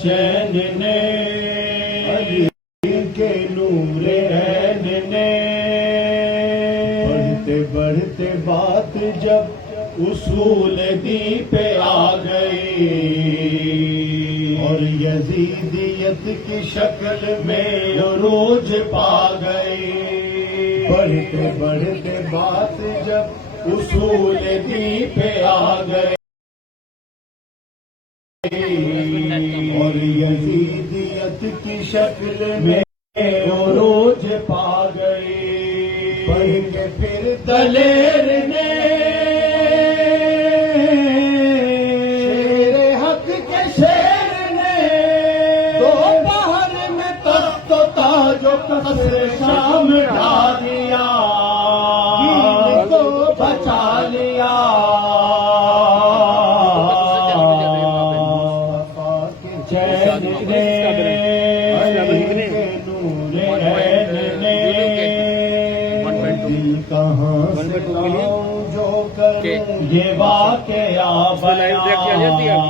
چین نے علی کے نور عین نے بڑھتے بڑھتے بات جب اصول دین پہ آ گئی اور یزیدیت کی شکل میں عروج پا گئی. بڑھتے بڑھتے بات جب اصول دین پہ آ گئی اور یزیدیت کی شکل میں عروج پا گئی. پڑھ کے پھر دلیر نے شیر حق کے شیر نے دوپہر میں تخت و تاج و قصر شام ڈھا دیا دین کو بچا لیا. چین نے نور عین نے دل کہاں سے لاؤں جو کروں یہ واقعہ بیان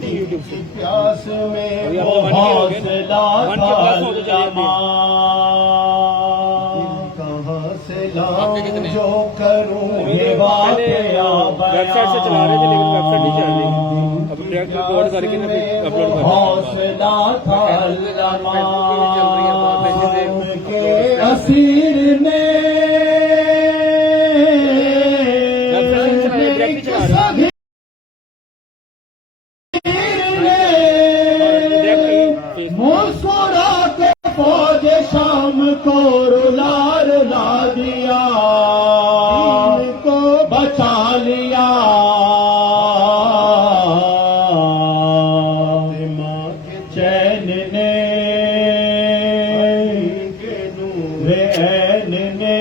کی پیاس میں وہ حوصلہ تھا دل کہاں سے لاؤں جو کروں یہ واقعہ حوصلہ تھا علام کے اسیر نے مسکرا کے فوج شام کو رلا رلا دیا دین کو بچا لیا. چین نے نور عین نے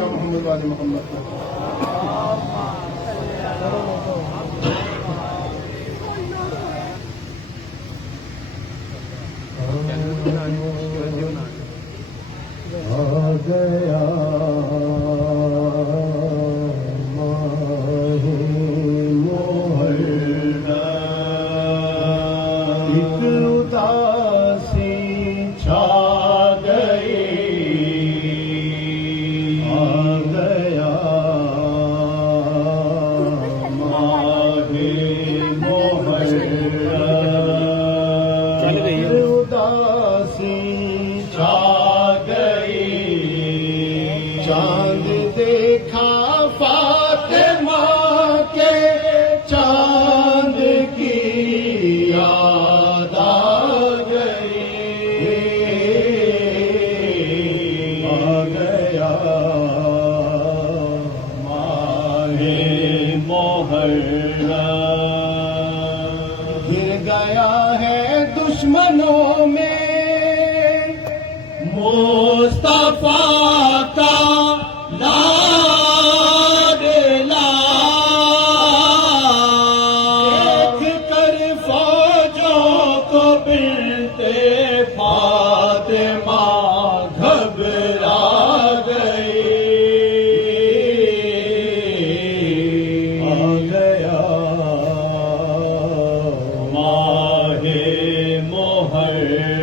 محمد والے محمد آ گیا ایک اداسی چھا گئی آ گیا ماہ محرم اداسی چھا گئی چاند دیکھا فاطمہ کے چاند کی یاد آ گئی آ گیا ماہ محرم. گر گیا ہے دشمنوں میں مصطفیٰ کا لاڈلا دیکھ کر فوجوں کو بنتے فاطمہ گھبرا گئی آ گیا ماہ محرم.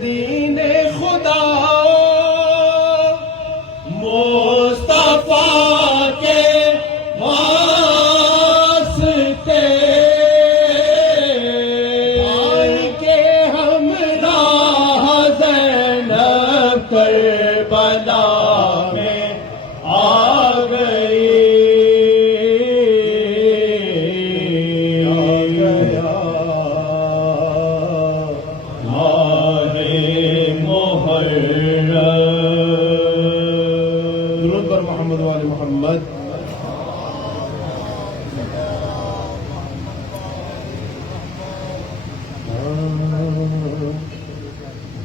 دین خدا مصطفیٰ کے واسطے آئی کے ہمراہ زینب کربلا میں آ گئی آ گیا درود پر محمد والے محمد.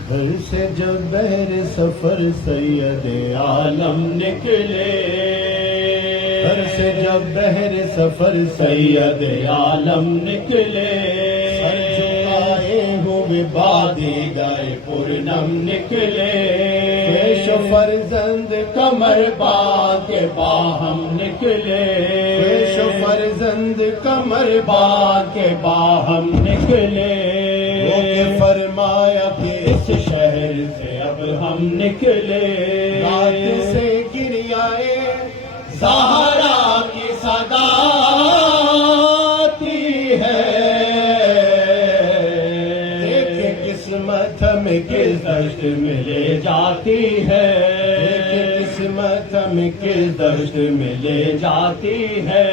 گھر سے جب بہر سفر سید عالم نکلے گھر سے جب بہر سفر سید عالم نکلے سر جھکائے ہوئے بادی گائے پورنم نکلے پیش فرزند کمر باندھ کے باہم نکلے فرزند کمر باندھ کے باہم نکلے فرمایا کہ اس شہر سے اب ہم نکلے رات سے گریائے زہرا کی صدا آتی ہے ایک قسمت ہمیں کس دشت میں لے جاتی ہے قسمت ہمیں کس دشت میں لے جاتی ہے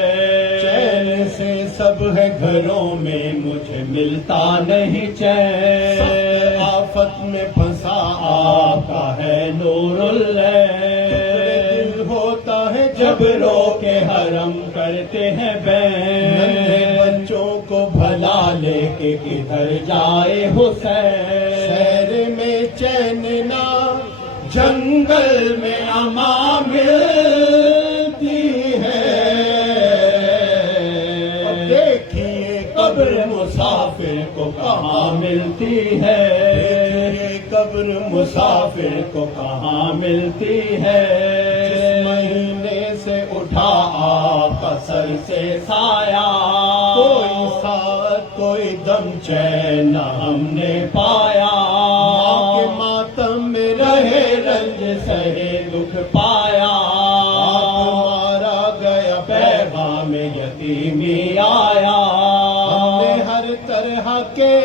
چین سے سب ہے گھروں میں مجھے ملتا نہیں چین آفت میں پھنسا آقا ہے نور العین ہوتا ہے جب رو کے حرم کرتے ہیں بین بچوں کو بھلا لے کے کدھر جائے حسین شہر میں چین نہ جنگل میں امان ملتی ہے دیکھیے قبر مسافر کو کہاں ملتی ہے قبر مسافر کو کہاں ملتی ہے جس مہینے سے اٹھا آقا سر سے سایہ کوئی ساتھ کوئی دم چین نہ ہم نے پایا کے ماتم میں رہے رنج سہے دکھ پایا مارا گیا پیغام یتیمی آیا ہم نے ہر طرح کے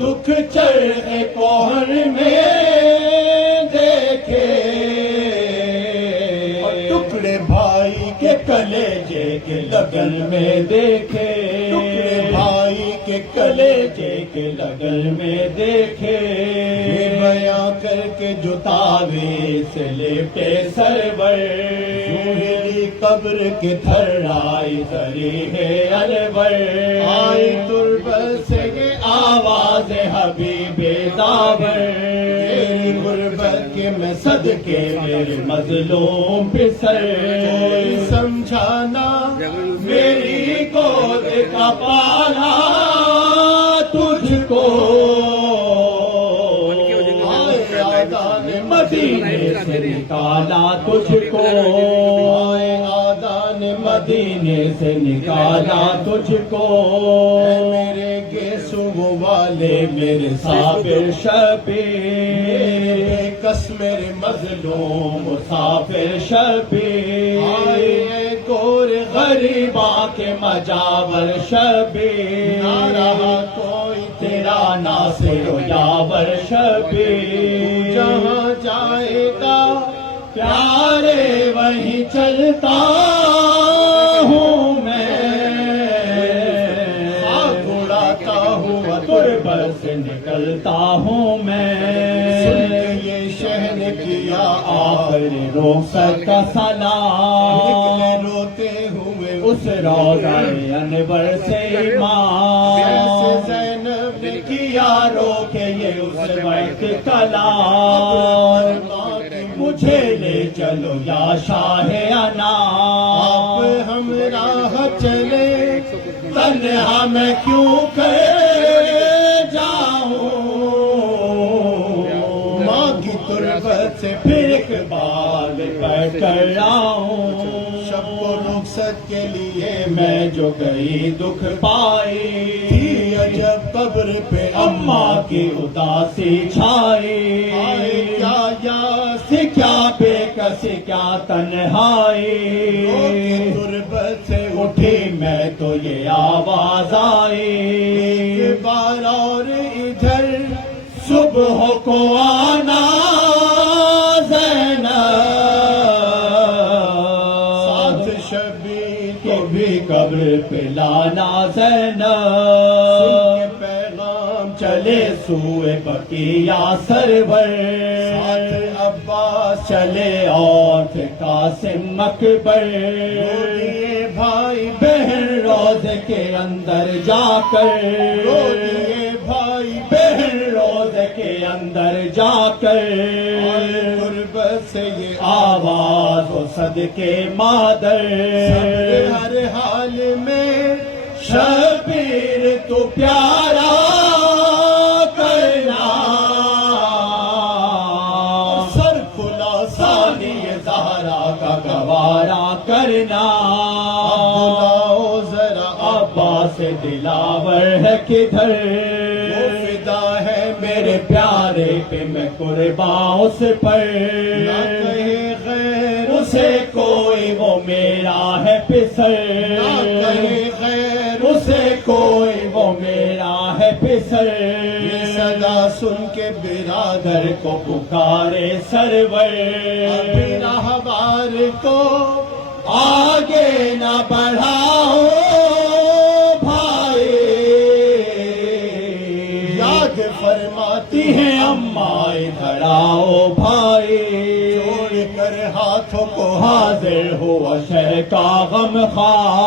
دکھ چرخ کوہر میں دیکھے اور ٹکڑے بھائی کے کلیجے کے لگن میں دیکھے ٹکڑے بھائی کے کلیجے کے لگن میں دیکھے بیاں کر کے جتاوے سے لیپے سرور قبر کے تھر آئی سری ہے انور آئی تربت سے آواز حبیب داور غربت کے میں صدقے میرے مظلوم پسر سمجھانا میری گود کا پالا تجھ کو آدان مدینے سے نکالا تجھ کو آدان مدینے سے نکالا تجھ کو میرے گیسو والے میرے صابر شبیر کس میرے مظلوم مسافر شبیر آئے گور غریبا کے مجاور شبیر نہ رہا کوئی تیرا ناصر و یاور شبیر جہاں جائے گا پیارے وہیں چلتا ہوں میں خاک اڑاتا ہوں تربت سے نکلتا ہوں میں یہ شہر کیا آخری رخصت کا سلام روتے ہوئے اس روضہ انور سے امام زینب نے کیا رو کے یہ اس وقت کلام مجھے لے چلو یا شاہ انا آپ ہم راہ چلے تنہا میں کیوں کر جاؤں ماں کی تربت سے پھر اقبال بیٹھ کر آؤں شب و رخصت کے لیے میں جو گئی دکھ پائی عجب قبر پہ اماں کی اداسی چھائی کیا یاس کیا بے کس کیا تنہائی تربت سے اٹھی میں تو یہ آواز آئی ایک بار اور ادھر صبح کو آنا زینب ساتھ شبیر کو بھی قبر پہ لانا زینب پیغام چلے سوئے بقیہ سرور ساتھ عباس چلے اور تھے قاسم اکبر روئے بھائی بہن روضے کے اندر جا کر روئے بھائی بہن روضے کے اندر جا کر غربت سے یہ آواز و صدقے مادر ہر حال میں شبیر تو پیارا کرنا سر کھلا کرنا بلاؤ ذرا عباس دلاور ہے کدھر وہ فدا ہے میرے پیارے پہ میں قربان اس پر نہ کہے غیر اسے کوئی وہ میرا ہے پسر نہ کہے غیر اسے کوئی وہ میرا ہے پسر یہ صدا سن کے برادر کو پکارے سرور ابھی راہبار کو آگے نہ بڑھاؤ بھائی یاد فرماتی ہیں اماں ادھر آؤ بھائی جوڑ کر ہاتھوں کو حاضر ہوا شہ کا غم خواہ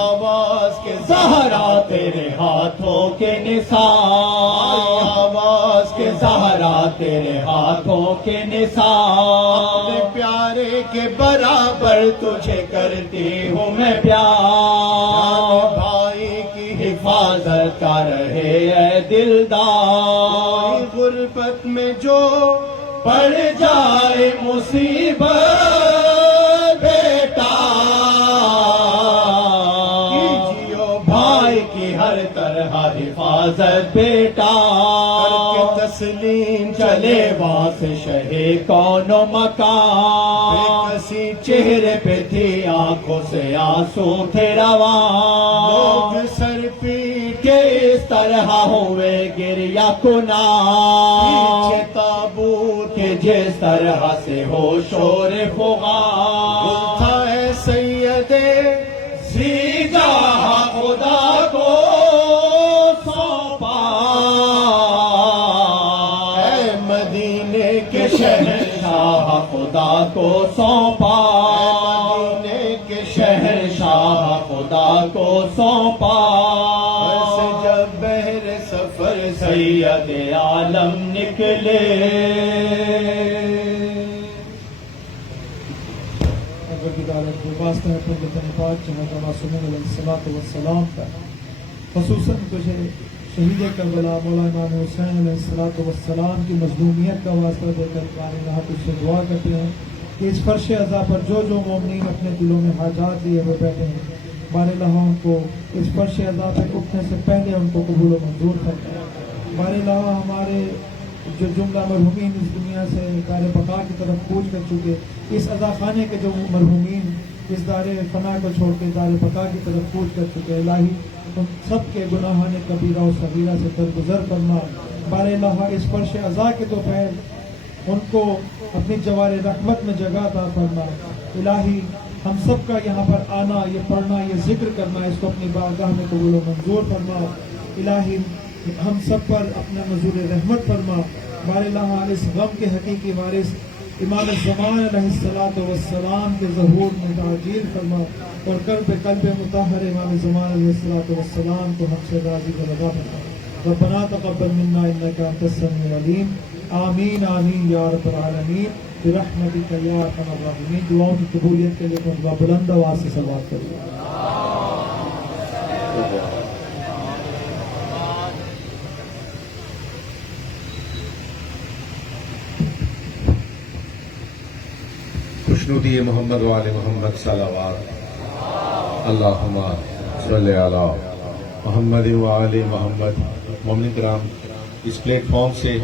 آواز کے زہرا تیرے ہاتھوں کے نثار آواز کے زہرا تیرے ہاتھوں کے اپنے نثار پیارے کے برابر تجھے کرتی ہوں میں پیار بھائی کی حفاظت کا رہے اے دلدار غربت میں جو پڑ جائے مصیبت بیٹا کیجیو بھائی کی ہر طرح حفاظت بیٹا کر کے تسلیم چلے واس شہ کون و مکان کسی چہرے پہ تھی آنکھوں سے آنسو تھے رواں لوگ سر پیٹ کہ اس طرح ہوئے گریا کنا پیچھے تابوت کہ جس طرح سے ہو شور فغان تھا اے سیدے سیدھا خدا کو سونپا اے مدینے کے شہنشاہ خدا کو سونپا مدینے کے شہنشاہ خدا کو سونپا سے جب بہر سفر سید عالم نکلے واسطہ ہے پرگتن پاک جناب معصومین علیہ الصلوۃ والسلام کا خصوصاً تجھے شہید کربلا مولانا امام حسین علیہ الصلوۃ والسلام کی مظلومیت کا واسطہ دے کر بار اللہ تجھ سے دعا کرتے ہیں کہ اس فرش عزا پر جو جو مومنین اپنے دلوں میں حاجات لیے ہوئے بیٹھے ہیں بار اللہ ان کو اس فرش عزا پہ اٹھنے سے پہلے ان کو قبول و منظور کرتا ہے بار اللہ ہمارے جو جملہ مرحومین اس دنیا سے دار بقا کی طرف کوچ کر چکے اس عزا خانے کے جو مرحومین اس دار فنا کو چھوڑ کے دار بقا کی طرف کوچ کر چکے الہی ان سب کے گناہان کبیرہ و صغیرہ سے درگزر فرما بار اللہ اس فرش عزا کے دوپہر ان کو اپنی جوار رحمت میں جگہ عطا فرما الہی ہم سب کا یہاں پر آنا یہ پڑھنا یہ ذکر کرنا اس کو اپنی بارگاہ میں قبول و منظور فرما الہی ہم سب پر اپنا نزول رحمت فرما بار اللہ اس غم کے حقیقی وارث امام الزمان علیہ الصلوۃ والسلام کے ظہور میں تعجیل فرما اور قلب مطہر امام الزمان علیہ الصلوۃ والسلام کو ہم سے راضی و رضا فرما ربنا تقبل منا انک انت السمیع العلیم آمین آمین یا رب العالمین برحمتک یا ارحم الراحمین دعاؤں کی قبولیت کے لیے خطبہ بلند آواز سے صلوات کریے خوشنودی محمد و آل محمد صلوات اللہم صلی علی محمد و آل محمد مومنین کرام اس پلیٹ فارم سے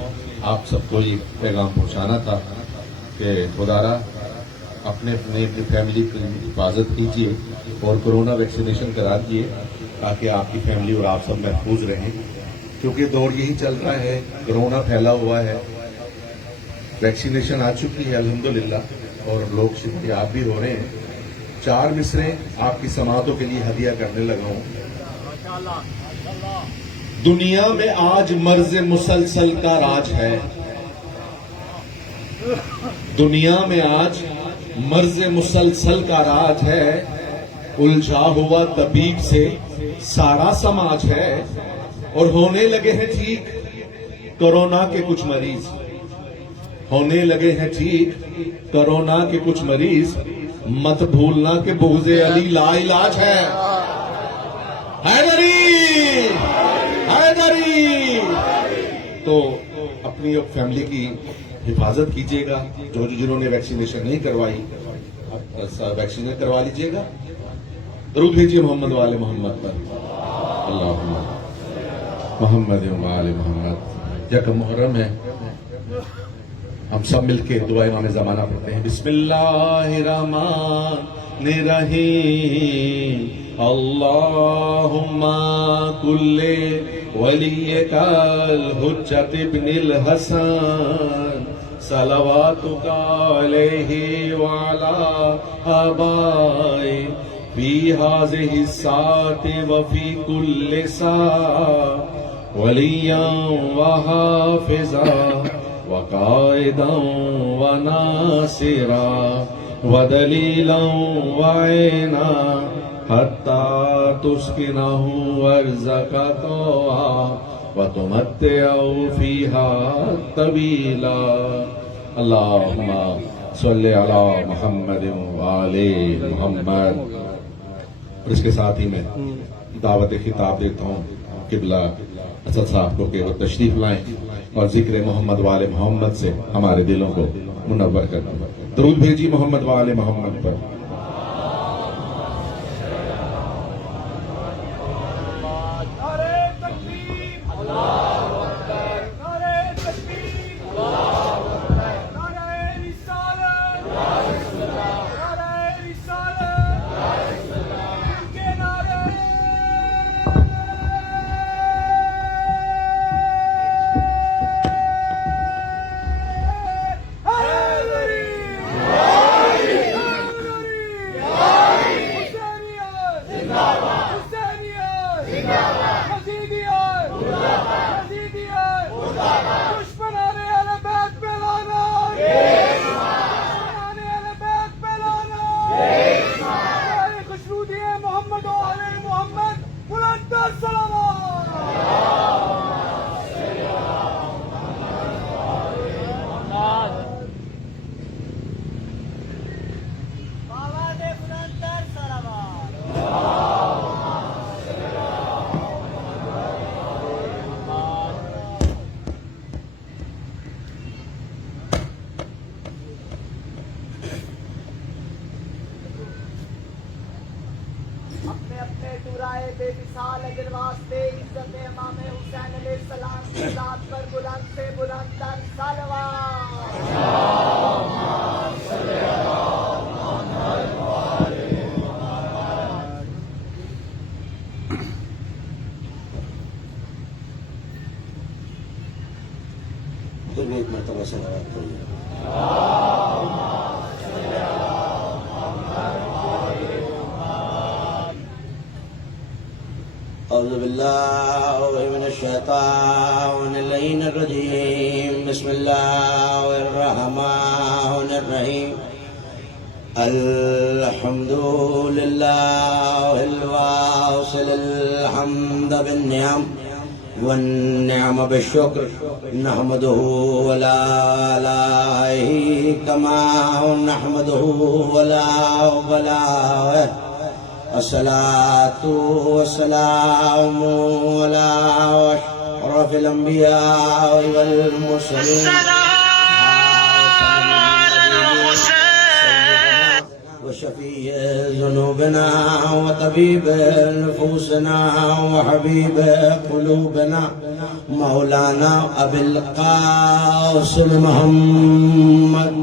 آپ سب کو یہ پیغام پہنچانا تھا کہ خدارا اپنے فیملی کی حفاظت کیجیے اور کرونا ویکسینیشن کرا دیجیے تاکہ آپ کی فیملی اور آپ سب محفوظ رہیں کیونکہ دور یہی چل رہا ہے کرونا پھیلا ہوا ہے ویکسینیشن آ چکی ہے الحمدللہ اور لوگ شفیاب بھی ہو رہے ہیں 4 مصریں آپ کی سماعتوں کے لیے ہدیہ کرنے لگا ہوں دنیا میں آج مرض مسلسل کا راج ہے دنیا میں آج مرض مسلسل کا راج ہے الجھا ہوا طبیب سے سارا سماج ہے اور ہونے لگے ہیں ٹھیک کورونا کے کچھ مریض ہونے لگے ہیں ٹھیک کورونا کے کچھ مریض مت بھولنا کہ بغض علی لا علاج ہے حیدری حیدری تو اپنی فیملی کی حفاظت کیجیے گا جو جنہوں نے ویکسینیشن نہیں کروائی ویکسینیٹ کروا لیجیے گا. درود بھیجیے محمد والے محمد پر. اللہم محمد وآل محمد. یکم محرم ہے, ہم سب مل کے دعا امام زمانہ پڑھتے ہیں. بسم اللہ الرحمن الرحیم. اللہم کل ولیک الحجۃ ابن الحسن صلواتک علیہ وعلی آبائہ فی هذه الساعة وفي كل ساعة وليا وحافظا وقائدا وناصرا ودليلا وعينا حتى تسكنه أرزك طوعا وتمتعه فيها طويلا. اللهم صل على محمد وآل محمد. اور اس کے ساتھ ہی میں دعوت خطاب دیتا ہوں قبلہ اسد صاحب کو کہ وہ تشریف لائیں اور ذکر محمد وآل محمد سے ہمارے دلوں کو منور کر دیں. درود بھیجی محمد وآل محمد پر. اپنے اپنے ٹورائے بے مثال اجر واسطے عزت امام حسین علیہ السلام کی ذات پر بلند سے بلند تر صلوات. ایک مرتبہ صلوات پڑھیے. اعوذ باللہ من الشیطان اللعین الرجیم. بسم اللہ الرحمن الرحیم. الحمد للہ الواصل الحمد بالنعم والنعم بالشکر نحمده ولا الہ کما نحمده ولا الصلاة والسلام على أشرف الأنبياء والمرسلين وشفيع ذنوبنا وطبيب نفوسنا وحبيب قلوبنا مولانا أبي القاسم محمد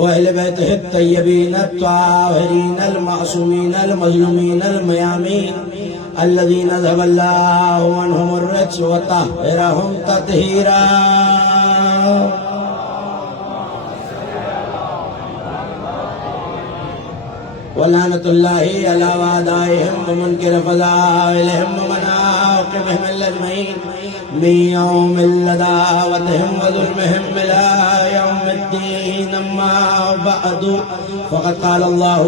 وأهل بيته الطيبين الطاهرين المعصومين المظلومين الميامين الذين ذهب الله عنهم الرجس وطهرهم تطهيرا. ولعنة الله على أعدائهم ومنكر فضائلهم ومناقبهم الأجمعين من يوم لدعوتهم وظلمهم إلى يوم الدين. أما بعد فقد قال الله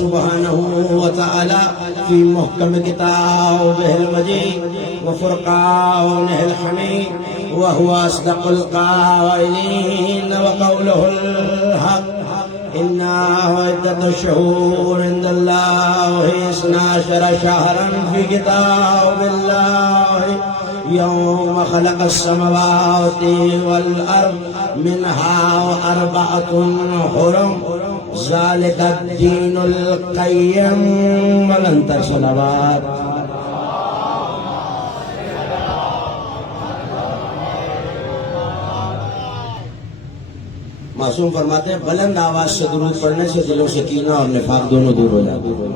سبحانه وتعالى في محكم كتابه المجيد وفرقانه الحميد وهو أصدق القائلين وقوله الحق. إن عدة الشهور عند الله 12 شهرا في كتاب الله يوم خلق السماوات والأرض منها أربعة حرم ذلك الدين القيم ولن صلوات. معصوم فرماتے ہیں بلند آواز سے درود پڑھنے سے دلوں سے کینہ اور نفاق دونوں دور ہو جاتے ہیں.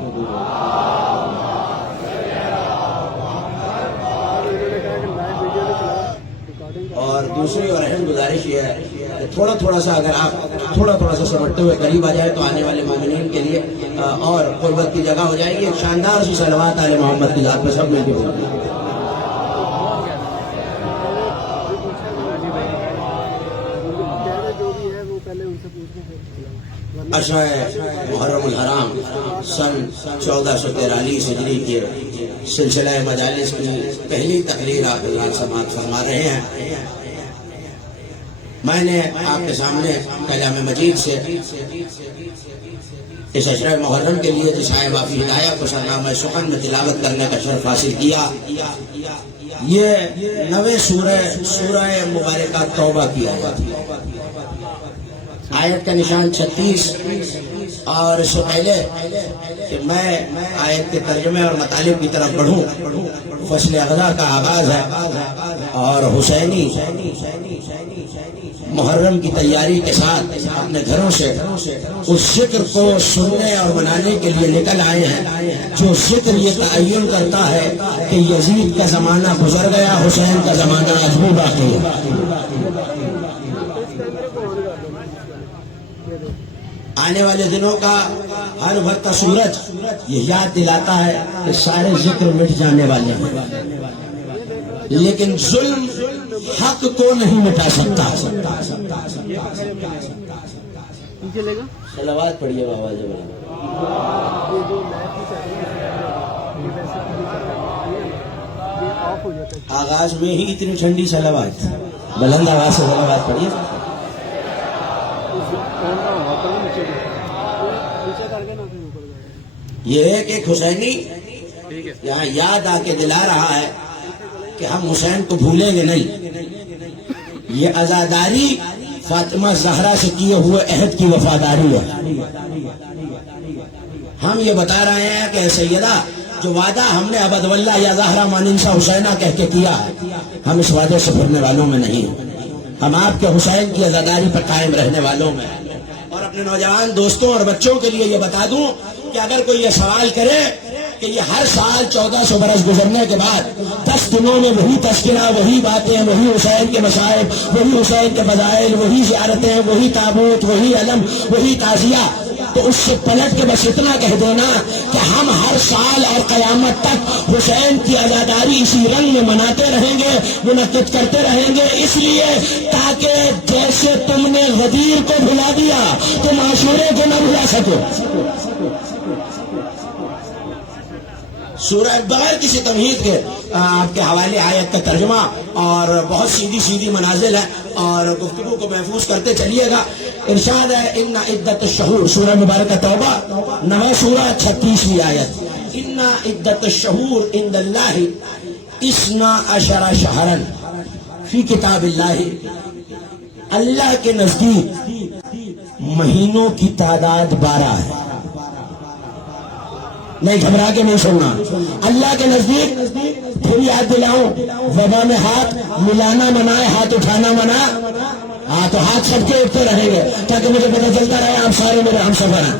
اور دوسری اور اہم گزارش یہ ہے کہ تھوڑا سا اگر آپ تھوڑا سا سمجھتے ہوئے قریب آ جائے تو آنے والے مومنین کے لیے اور قربت کی جگہ ہو جائے گی. ایک شاندار سی صلوات آل محمد کی ذات پہ سب مل کے پڑھیں. اشرا محرم الحرام سن 1443 ہجری کے سلسلہ مجالس کی پہلی تقریر آپ حضرات سماعت فرما رہے ہیں. میں نے آپ کے سامنے کلام مجید سے اس اشرا محرم کے لیے جس آئے وافی ہدایت کو سرنامہ سخن میں تلاوت کرنے کا شرف حاصل کیا. یہ 9 سورہ مبارکہ توبہ کی آیت کا نشان 36. اور اس سے پہلے کہ میں آیت کے ترجمے اور مطالب کی طرف بڑھوں، فصل اغذا کا آغاز ہے اور حسینی محرم کی تیاری کے ساتھ اپنے گھروں سے اس ذکر کو سننے اور منانے کے لیے نکل آئے ہیں جو ذکر یہ تعین کرتا ہے کہ یزید کا زمانہ گزر گیا، حسین کا زمانہ اب بھی باقی ہے. آنے والے دنوں کا ہر وقت کا سورج یہ یاد دلاتا ہے کہ سارے ذکر مٹ جانے والے ہیں، لیکن ظلم حق کو نہیں مٹا سکتا. صلوات پڑھیے بابا جی. آغاز میں ہی اتنی ٹھنڈی صلوات، بلند آواز سے صلوات پڑھیے. یہ ہے کہ حسینی یہاں یاد آ کے دلا رہا ہے کہ ہم حسین کو بھولیں گے نہیں. یہ عزاداری فاطمہ زہرا سے کیے ہوئے عہد کی وفاداری ہے. ہم یہ بتا رہے ہیں کہ سیدہ جو وعدہ ہم نے ابد واللہ یا زہرا ماننسا حسینہ کہہ کے کیا ہے، ہم اس وعدے سے پھرنے والوں میں نہیں ہیں. ہم آپ کے حسین کی عزاداری پر قائم رہنے والوں میں ہیں. اور اپنے نوجوان دوستوں اور بچوں کے لیے یہ بتا دوں کہ اگر کوئی یہ سوال کرے کہ یہ ہر سال 1400 برس گزرنے کے بعد 10 دنوں میں وہی تذکرہ، وہی باتیں، وہی حسین کے مصائب، وہی حسین کے فضائل، وہی زیارتیں، وہی تابوت، وہی علم، وہی تعزیہ، تو اس سے پلٹ کے بس اتنا کہہ دینا کہ ہم ہر سال اور قیامت تک حسین کی عزاداری اسی رنگ میں مناتے رہیں گے، منعقد کرتے رہیں گے، اس لیے تاکہ جیسے تم نے غدیر کو بھلا دیا تم عاشورے کو نہ بھلا سکو. سورہ بغیر کسی تمہید کے آپ کے حوالے آیت کا ترجمہ اور بہت سیدھی منازل ہے اور گفتگو کو محفوظ کرتے چلیے گا. ارشاد ہے ان عدت الشہور، سورہ مبارکہ توبہ 9 سورہ 36ویں آیت. ان عدت الشہور عند اللہ 12 شہرا فی کتاب اللہ. اللہ کے نزدیک مہینوں کی تعداد 12 ہے. نہیں گھبرا کے نہیں سننا. اللہ کے نزدیک پھر یاد دلاؤں، وبا میں ہاتھ ملانا منع ہے، ہاتھ اٹھانا منع. ہاں تو ہاتھ سب کے اٹھتے رہیں گے تاکہ مجھے پتہ چلتا رہے آپ سارے میرے ہم سفر ہیں.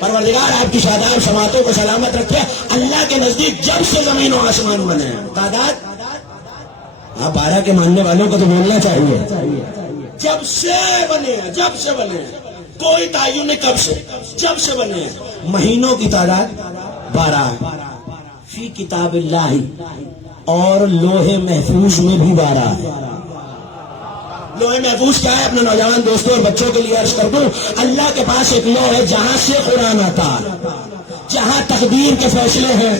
پروردگار آپ کی شاداب سماعتوں کو سلامت رکھے. اللہ کے نزدیک جب سے زمین و آسمان بنے تعداد، آپ 12 کے ماننے والوں کو تو بولنا چاہیے. جب سے بنے، جب سے بنے، کوئی تعین نہیں کب سے، جب سے بنے. مہینوں کی تعداد 12 ہے. فی کتاب اللہ، اور لوح محفوظ میں بھی 12 ہے. لوح محفوظ کیا ہے؟ اپنے نوجوان دوستوں اور بچوں کے لیے عرض کر دوں، اللہ کے پاس ایک لوح ہے جہاں سے قرآن آتا ہے، جہاں تقدیر کے فیصلے ہیں،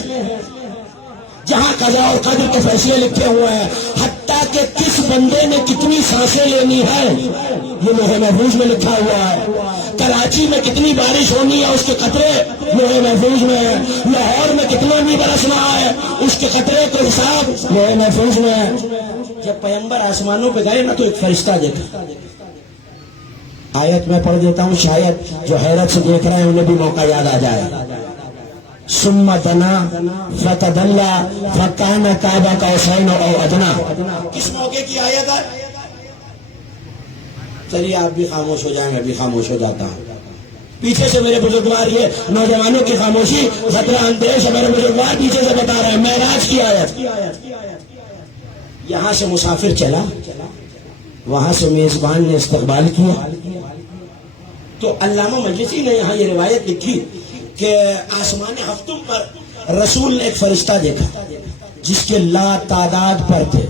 جہاں قضاء اور قدر کے فیصلے لکھے ہوئے ہیں. حتیٰ کہ کس بندے نے کتنی سانسیں لینی ہے یہ لوح محفوظ میں لکھا ہوا ہے. کراچی میں کتنی بارش ہونی ہے اس کے قطرے لوح محفوظ میں ہے. لاہور میں کتنا نہیں برسنا ہے اس کے قطرے کو حساب لوح محفوظ میں ہے. جب پیغمبر آسمانوں پہ گئے نا تو ایک فرشتہ دیکھا. آیت میں پڑھ دیتا ہوں شاید جو حیرت سے دیکھ رہے ہیں انہیں بھی موقع یاد آ جائے. ثم دنا فتدلى فكان قاب قوسين او ادنى. کس موقع کی آیت ہے؟ چلیے آپ بھی خاموش ہو جائیں, میں بھی خاموش ہو جاتا ہوں. پیچھے سے میرے بزرگوار یہ نوجوانوں کی خاموشی خطرہ اندیش ہے. میرے بزرگوار پیچھے سے بتا رہے ہیں معراج کی آیت. یہاں سے مسافر چلا, وہاں سے میزبان نے استقبال کیا. تو علامہ مجلسی نے یہاں یہ روایت لکھی کہ آسمان ہفتم پر رسول نے ایک فرشتہ دیکھا جس کے لا تعداد پر تھے,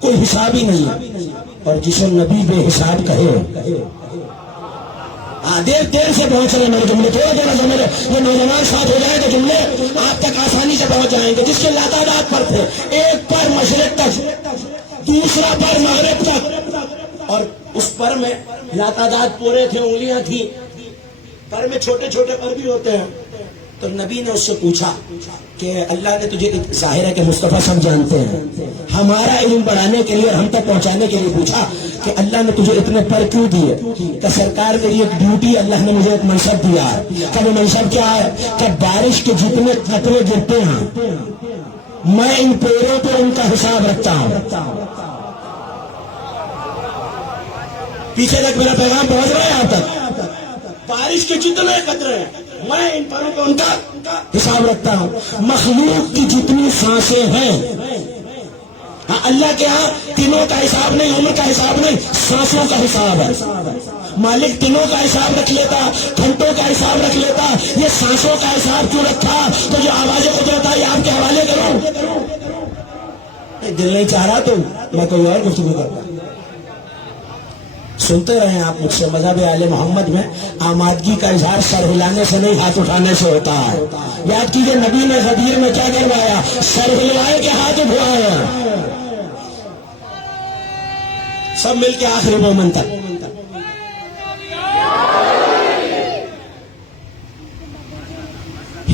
کوئی حساب ہی نہیں, اور جسے نبی بے حساب کہے. دیر سے پہنچ رہے میرے جملے, تھوڑا دیر سے میرے یہ نوجوان ساتھ ہو جائے تو جملے آپ تک آسانی سے پہنچ جائیں گے. جس کے لا تعداد پر تھے, ایک پر مشرق تک, دوسرا پر مغرب تک, اور اس پر میں لا تعداد پورے تھے, انگلیاں تھیں. پر میں چھوٹے چھوٹے پر بھی ہوتے ہیں. تو نبی نے اس سے پوچھا کہ اللہ نے تجھے, ظاہر ہے کہ مصطفیٰ سب جانتے ہیں, ہمارا علم بڑھانے کے لیے اور ہم تک پہنچانے کے لیے پوچھا کہ اللہ نے تجھے اتنے پر کیوں دیے؟ کہ سرکار میری ایک ڈیوٹی, اللہ نے مجھے ایک منصب دیا ہے. کہ وہ منصب کیا ہے؟ کہ بارش کے جتنے قطرے گرتے ہیں میں ان پیڑوں پہ ان کا حساب رکھتا ہوں. پیچھے تک میرا پیغام پہنچ رہا ہے آپ تک؟ بارش کے جتنے قطرے ہیں میں ان پروں پہ ان کا حساب رکھتا ہوں. مخلوق کی جتنی سانسیں ہیں, اللہ کے ہاں دنوں کا حساب نہیں, عمر کا حساب نہیں, سانسوں کا حساب ہے. مالک دنوں کا حساب رکھ لیتا, گھنٹوں کا حساب رکھ لیتا, یہ سانسوں کا حساب کیوں رکھا؟ تو جو آواز قدرت ہے آپ کے حوالے کروں. دل نہیں چاہ رہا تو میں کوئی اور گفتگو کرتا. سنتے رہے آپ مجھ سے, مذہب آل محمد میں آمادگی کا اظہار سر ہلانے سے نہیں ہاتھ اٹھانے سے ہوتا ہے. یاد کیجئے نبی نے غدیر میں کیا کروایا؟ سر ہلوائے کے ہاتھ اٹھوایا. سب مل کے آخری مومن تک.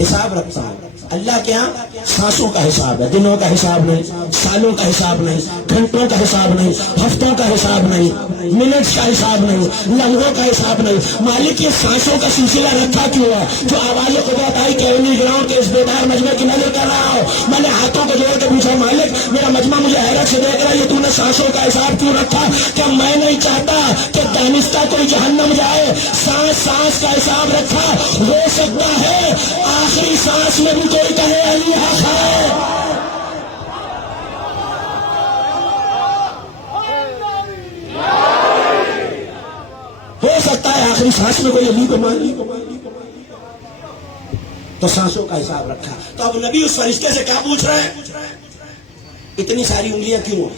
حساب رکھتا ہوں اللہ کے ہاں. سانسوں کا حساب ہے, دنوں کا حساب نہیں, سالوں کا حساب نہیں, گھنٹوں کا حساب نہیں, ہفتوں کا حساب نہیں, منٹس کا حساب نہیں, لمحوں کا حساب نہیں. مالک یہ سانسوں کا سلسلہ رکھا کیوں ہے؟ جو آواز قدرت آئی کیونی گراؤنڈ کے اس بیدار مجمع کی نظر کر رہا ہوں, میں نے ہاتھوں کو جوڑ کے پوچھا مالک میرا مجمع مجھے حیرت سے دیکھ رہا ہے, یہ تو نے سانسوں کا حساب کیوں رکھا؟ کہ میں نہیں چاہتا کہ دانستہ کوئی جہنم جائے, سانس کا حساب رکھا. ہو سکتا ہے آخری سانس میں بھی کوئی کہے علی حق ہے. ہو سکتا ہے آخری سانس میں کوئی علی کو مان لی. تو سانسوں کا حساب رکھا. تو اب نبی اس فرشتے سے کیا پوچھ رہے ہیں؟ اتنی ساری انگلیاں کیوں؟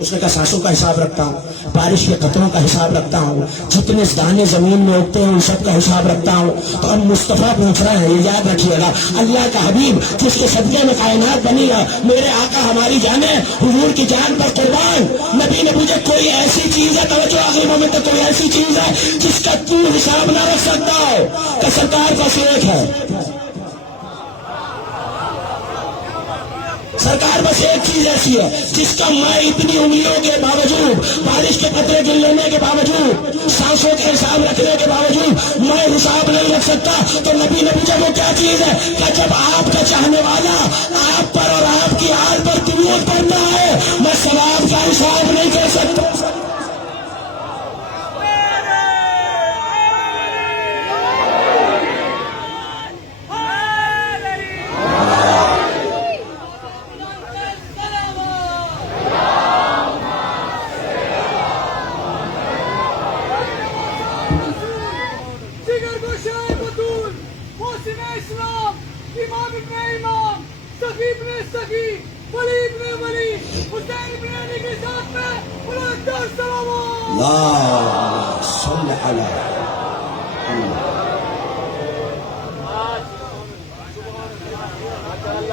اس نے کہا سانسوں کا حساب رکھتا ہوں, بارش کے قطروں کا حساب رکھتا ہوں, جتنے دانے زمین میں اگتے ہیں ان سب کا حساب رکھتا ہوں. تو اب مصطفیٰ پوچھ رہے ہیں, یہ یاد رکھیے گا, اللہ کا حبیب جس کے صدقے میں کائنات بنی ہے, میرے آقا ہماری جانیں, حضور کی جان پر قربان. نبی نے پوچھا کوئی ایسی چیز ہے, توجہ آخری مومن تک, کوئی ایسی چیز ہے جس کا تو حساب نہ رکھ سکتا ہو؟ کہ سرکار بس ایک ہے, سرکار بس ایک چیز ایسی ہے جس کا میں اتنی انگلیوں کے باوجود, بارش کے قطرے گر لینے کے باوجود, سانسوں کے حساب رکھنے کے باوجود میں حساب نہیں رکھ سکتا. تو نبی نے پوچھا وہ کیا چیز ہے؟ کہ جب آپ کا چاہنے والا آپ پر اور آپ کی آل پر درود پڑھتا ہے, میں ثواب کا حساب نہیں کر سکتا.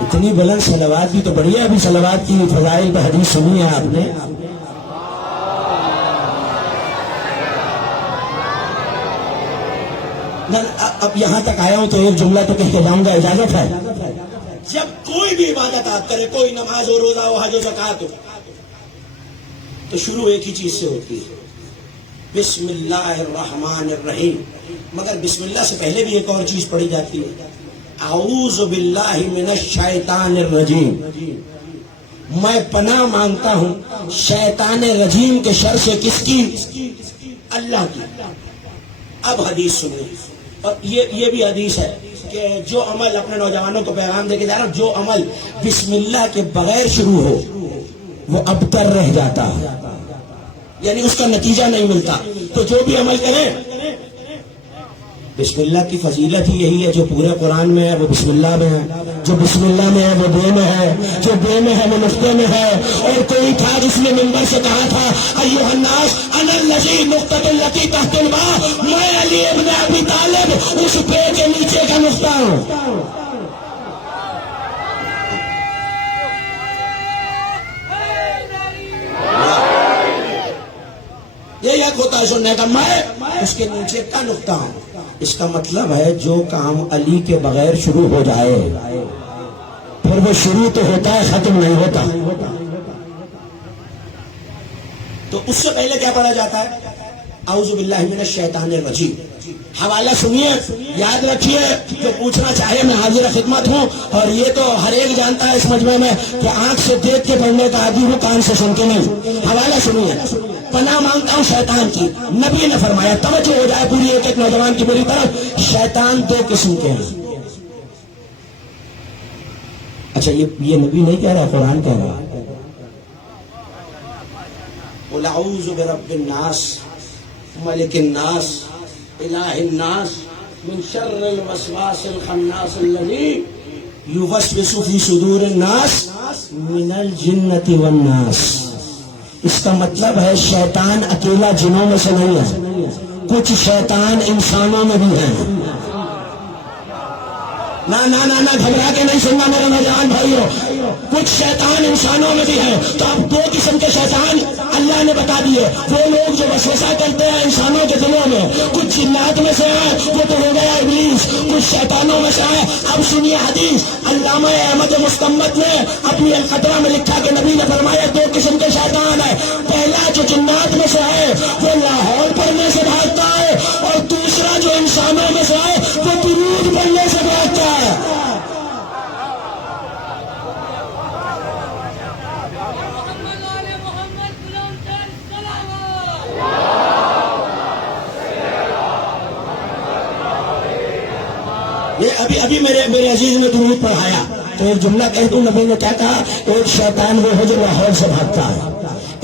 اتنی بلند صلوات بھی تو بڑھیا. ابھی صلوات کی فضائل پہ حدیث سنی ہے آپ نے. اب یہاں تک آیا ہوں تو ایک جملہ تو کہہ کے جاؤں گا، اجازت ہے؟ جب کوئی بھی عبادت آپ کرے، کوئی نماز ہو، روزہ ہو، حج و زکات ہو، تو شروع ایک ہی چیز سے ہوتی ہے، بسم اللہ الرحمن الرحیم. مگر بسم اللہ سے پہلے بھی ایک اور چیز پڑھی جاتی ہے، اعوذ باللہ من الشیطان الرجیم. میں پناہ مانگتا ہوں شیطان رجیم کے شر سے. کس کی؟ اللہ کی. اب حدیث سنیے، اور یہ بھی حدیث ہے کہ جو عمل، اپنے نوجوانوں کو پیغام دے کے جا رہا ہوں، جو عمل بسم اللہ کے بغیر شروع ہو وہ ابتر رہ جاتا ہے، یعنی اس کا نتیجہ نہیں ملتا. تو جو بھی عمل کریں، بسم اللہ کی فضیلت ہی یہی ہے، جو پورے قرآن میں ہے وہ بسم اللہ میں ہے، جو بسم اللہ میں ہے وہ بے میں ہے، جو بے میں ہے وہ نقطے میں ہے. اور کوئی تھا جس نے منبر سے کہا تھا ایھا الناس انا الذی نقطۃ التی تحت الماء، میں علی ابن ابی طالب اس پے کے نیچے کا نقطہ ہوں. یہ ایک ہوتا ہے سننے کا، میں اس کے نیچے کا نقطہ ہوں. اس کا مطلب ہے جو کام علی کے بغیر شروع ہو جائے پھر وہ شروع تو ہوتا ہے، ختم نہیں ہوتا. تو اس سے پہلے کیا پڑھا جاتا ہے؟ اعوذ باللہ من الشیطان الرجیم. حوالہ سنیے، یاد رکھیے، جو پوچھنا چاہے میں حاضر خدمت ہوں. اور یہ تو ہر ایک جانتا ہے اس مجمع میں کہ آنکھ سے دیکھ کے پڑھنے کا عادی ہوں، کان سے سن کے نہیں. حوالہ سنیے، پناہ مانگتا ہوں شیطان کی. نبی نے فرمایا، توجہ ہو جائے پوری ایک ایک نوجوان کی میری طرف، شیطان دو قسم کے ہیں. اچھا یہ نبی نہیں کہہ رہا، قرآن کہہ رہا. قل اعوذ برب الناس ملک الناس الہ الناس من شر الوسواس الخناس الذی یوسوس فی صدور الناس من الجنۃ والناس. اس کا مطلب ہے شیطان اکیلا جنوں میں سے نہیں ہے، کچھ شیطان انسانوں میں بھی ہیں. نہ گھبرا کے نہیں سننا میرے نوجوان بھائیوں، کچھ شیطان انسانوں میں بھی ہیں. تو اب دو قسم کے شیطان اللہ نے بتا دیے. وہ لوگ جو وسوسہ کرتے ہیں انسانوں کے دلوں میں، کچھ جنات میں سے ہیں، وہ تو ہو گیا ابلیس. کچھ شیطانوں میں سے ہیں. اب سنیے حدیث، علامہ احمد مستمت نے اپنی القطرہ میں لکھا کہ نبی نے فرمایا دو قسم کے شیطان ہیں. پہلا جو جنات میں سے ہے وہ لاہور پڑھنے سے بھاگتا ہے، اور دوسرا جو انسانوں میں سے ہے وہ درود پڑھنے سے بھاگتا ہے. یہ ابھی میرے عزیز نے درود پڑھایا تو ایک جملہ کہہ دوں، نبی نے کیا کہا؟ ایک شیطان وہ ہے جو لاہور سے بھاگتا ہے،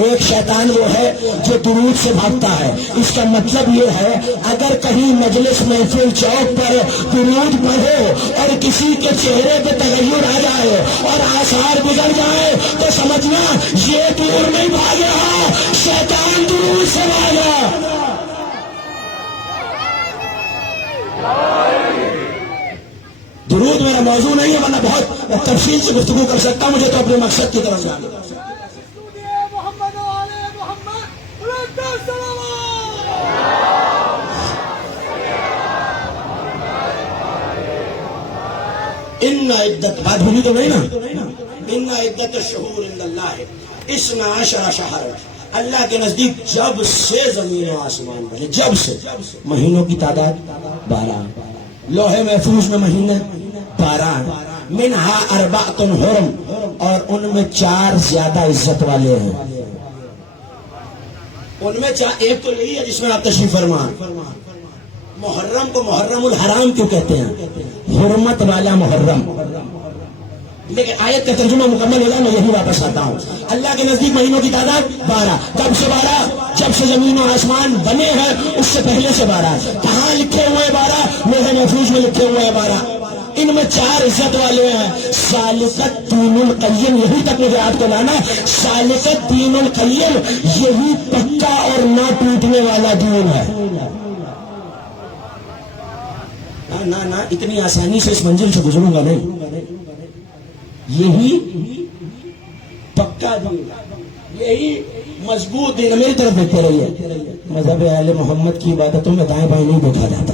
ایک شیطان وہ ہے جو درود سے بھاگتا ہے. اس کا مطلب یہ ہے اگر کہیں مجلس محفل چوک پر درود پڑھو اور کسی کے چہرے پہ تغیر آ جائے اور آثار بگڑ جائے تو سمجھنا یہ دور نہیں بھاگ رہا، شیطان درود سے بھاگا. درود میرا موضوع نہیں ہے، ورنہ بہت تفصیل سے گفتگو کر سکتا ہوں، مجھے تو اپنے مقصد کی طرف جانا. ان عدت، بات بھولی تو نہیں نا؟ ان عدت الشہور عند اللہ 12 شہر. اللہ کے نزدیک جب سے زمین و آسمان بنے، جب سے مہینوں کی تعداد 12، لوح محفوظ میں مہینے 12، منہا 4 حرم، اور ان میں 4 زیادہ عزت والے ہیں. ان میں ایک تو یہی ہے جس میں آپ تشریف فرما. محرم کو محرم الحرام کیوں کہتے ہیں؟ حرمت والا محرم. لیکن آیت کا ترجمہ مکمل ہوگا، میں یہی واپس آتا ہوں. اللہ کے نزدیک مہینوں کی تعداد 12. کب سے 12؟ جب سے زمین و آسمان بنے ہیں اس سے پہلے سے 12. کہاں لکھے ہوئے 12؟ لوح محفوظ میں لکھے ہوئے 12. ان میں 4 عزت والے ہیں. سالکت دین القیم، یہی تک مجھے آپ کو لانا. سالکت دین القیم، یہی پکا اور نہ ٹوٹنے والا دین ہے. نہ اتنی آسانی سے اس منزل سے گزروں گا نہیں. یہی پکا دین، یہی مضبوط دین. میری طرف دیکھتے رہیے، مذہب اہل محمد کی عبادتوں میں دائیں بائیں نہیں دیکھا جاتا.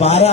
12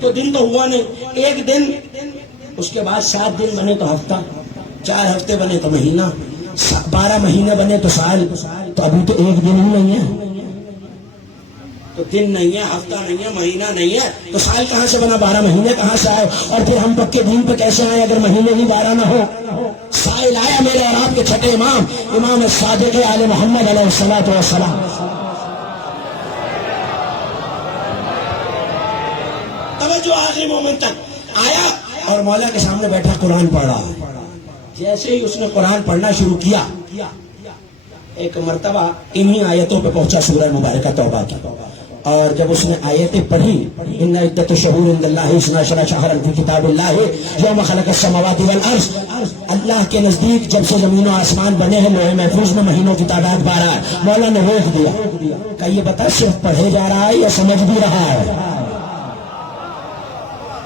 تو دن تو ہوا نہیں، ایک دن، اس کے بعد 7 دن بنے تو ہفتہ، 4 ہفتے بنے تو مہینہ، 12 مہینے بنے تو سال، تو ابھی تو ایک دن ہی نہیں ہے، تو دن نہیں ہے، ہفتہ نہیں ہے، مہینہ نہیں ہے، تو سال کہاں سے بنا، 12 مہینے کہاں سے آئے، اور پھر ہم پکے دین پہ کیسے آئے اگر مہینے ہی 12 نہ ہو؟ سائل آیا میرے اور آپ کے چھٹے امام، امام صادق آل محمد علیہ الصلوۃ والسلام، توجہ آخری مومن تک آیا اور مولا کے سامنے بیٹھا قرآن پڑھ رہا، جیسے ہی اس نے قرآن پڑھنا شروع کیا، ایک مرتبہ انہی آیتوں پہ پہنچا سورہ مبارکہ توبہ کی، اور جب اس نے آیتیں پڑھی، ان عدت الشہور عند اللہ 12 شہرا فی کتاب اللہ یوم خلق السماوات والارض، اللہ کے نزدیک جب سے زمین و آسمان بنے ہیں لوح محفوظ میں مہینوں کی تعداد 12 ہے۔ مولا نے روک دیا کہ یہ بتا صرف پڑھے جا رہا ہے یا سمجھ بھی رہا ہے؟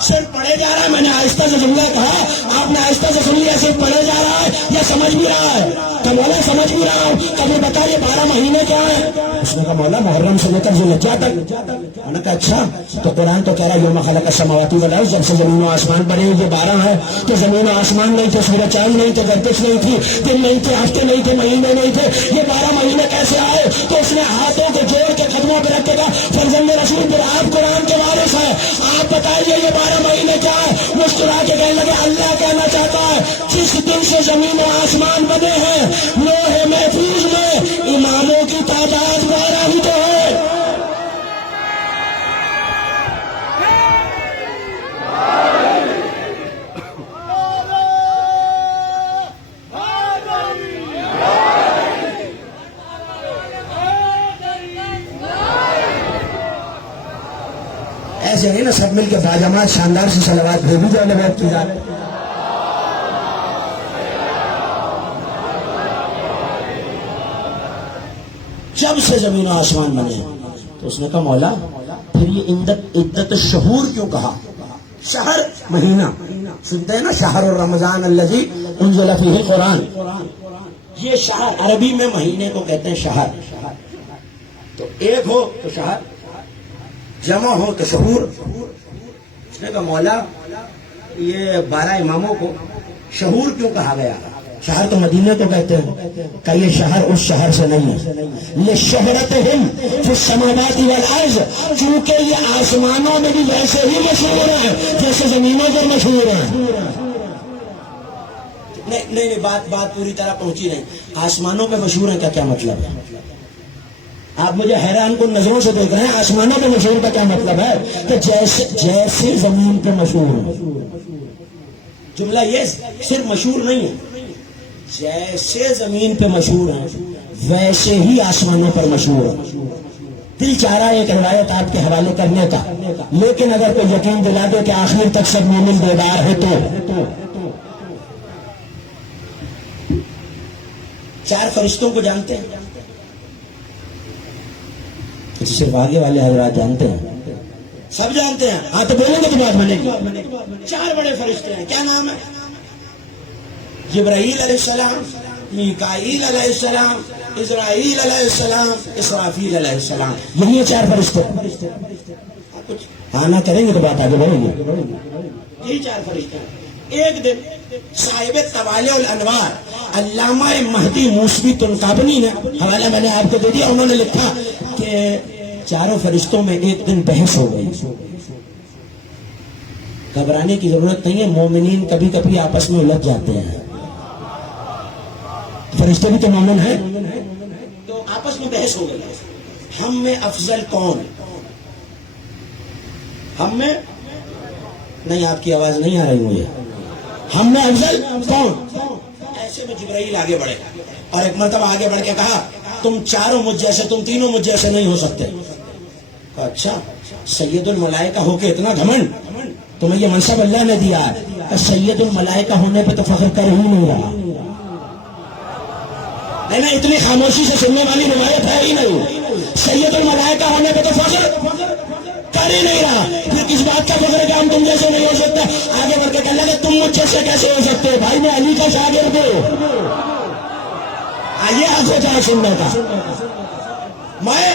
صرف پڑھے جا رہا ہے، میں نے آہستہ سے جملہ کہا، آپ نے آہستہ سے سن لیا، صرف پڑھے جا رہا ہے یا سمجھ بھی رہا ہے؟ کہ مولا سمجھ بھی رہا ہوں، کبھی بتا یہ 12 مہینے کیا ہے؟ اس نے کہا مولا محرم سے لے کر ذوالحجہ تک۔ میں نے کہا اچھا، تو قرآن تو کہہ رہا ہے یوم خلق السماوات والارض، جب سے زمین و آسمان بنے یہ 12 ہے، تو زمین و آسمان نہیں تھے، سورج چاند نہیں تھے، گردش نہیں تھی، دن نہیں تھے، ہفتے نہیں تھے، مہینے نہیں تھے، یہ 12 مہینے کیسے آئے؟ تو اس نے ہاتھوں کو جوڑ کے قدموں پہ رکھ کے کہا فرزند رسول پھر آپ قرآن کے وارث ہیں، آپ بتائیے یہ 12 مہینے کیا ہے؟ مسکرا کے کہنے لگے اللہ کہنا چاہتا ہے جس دن سے زمین و آسمان بنے ہیں لوح محفوظ میں اماموں کی تعداد 12 ہی تو ہے۔ ایسے نہیں نا سب مل کے باجماعت شاندار سے صلوات بھیجی جائے لبیک کی جائے۔ جب سے زمین و آسمان بنے، تو اس نے کہا مولا پھر یہ عدت الشہور کیوں کہا؟ شہر مہینہ سنتے ہیں نا، شہر رمضان الذی انزل فیہ القرآن، یہ شہر عربی میں مہینے کو کہتے ہیں شہر، تو ایک ہو تو شہر، جمع ہو تو شہور۔ اس نے کہا مولا یہ 12 اماموں کو شہور کیوں کہا گیا؟ شہر تو مدینے کو کہتے ہیں، کہ یہ شہر اس شہر سے نہیں ہے، لشہرتہم فی السماوات والارض، چونکہ یہ آسمانوں میں بھی ویسے ہی مشہور ہیں جیسے زمینوں پر مشہور ہیں۔ نہیں بات پوری طرح پہنچی نہیں، آسمانوں پہ مشہور ہیں کا کیا مطلب ہے؟ آپ مجھے حیران کن نظروں سے دیکھ رہے ہیں، آسمانوں پہ مشہور کا کیا مطلب ہے؟ کہ جیسے زمین پہ مشہور ہے، جملہ یہ صرف مشہور نہیں ہے، جیسے زمین پہ مشہور ہیں ویسے ہی آسمانوں پر مشہور ہے۔ دل چاہ رہا ہے ایک روایت آپ کے حوالے کرنے کا، لیکن اگر کوئی یقین دلا دے کہ آخر تک سب مومن بیدار ہے تو 4 فرشتوں کو جانتے ہیں؟ صرف آگے والے حضرات جانتے ہیں؟ سب جانتے ہیں؟ ہاں تو بولیں گے تو بات بنے گی۔ 4 بڑے فرشتے ہیں، کیا نام ہے؟ جبرائیل علیہ السلام، میکائیل علیہ السلام، اسرائیل علیہ السلام، اسرافیل علیہ السلام، یہی ہے 4 فرشتے۔ کچھ ہاں نہ کریں گے تو بات آگے بڑھے گی۔ یہی 4 فرشتے ہیں۔ ایک دن صاحب طوالع الانوار علامہ مہدی موسوی تنقابنی نے، حوالہ میں نے آپ کو دے دیا، انہوں نے لکھا کہ 4 فرشتوں میں ایک دن بحث ہو گئی۔ گھبرانے کی ضرورت نہیں ہے، مومنین کبھی کبھی آپس میں الجھ جاتے ہیں، فرشتے بھی تو مومن ہیں، تو آپس میں بحث ہو گئی، ہم میں افضل کون؟ ہم میں نہیں، آپ کی آواز نہیں آ رہی مجھے، ہم میں افضل کون؟ ایسے میں جبرائیل آگے بڑھے اور ایک مرتبہ آگے بڑھ کے کہا تم 4 مجھ جیسے، تم تینوں مجھ جیسے نہیں ہو سکتے۔ کہا اچھا، سید الملائکہ ہو کے اتنا گھمنڈ، تمہیں یہ منصب اللہ نے دیا ہے، کہ سید الملائکہ ہونے پہ تو فخر کر ہی نہیں رہا۔ نہیں، اتنی خاموشی سے سننے والی روایت ہے ہی نہیں، سید الملائکہ ہونے پہ تو فخر کر ہی نہیں رہا، پھر کس بات کا فخر ہے کہ ہم تم جیسے نہیں ہو سکتے؟ آگے بڑھ کے کہنے لگے تم مجھ جیسے کیسے ہو سکتے ہو؟ بھائی میں علی کا شاگرد ہوں۔ آئیے آپ سے کیا سننے کا، میں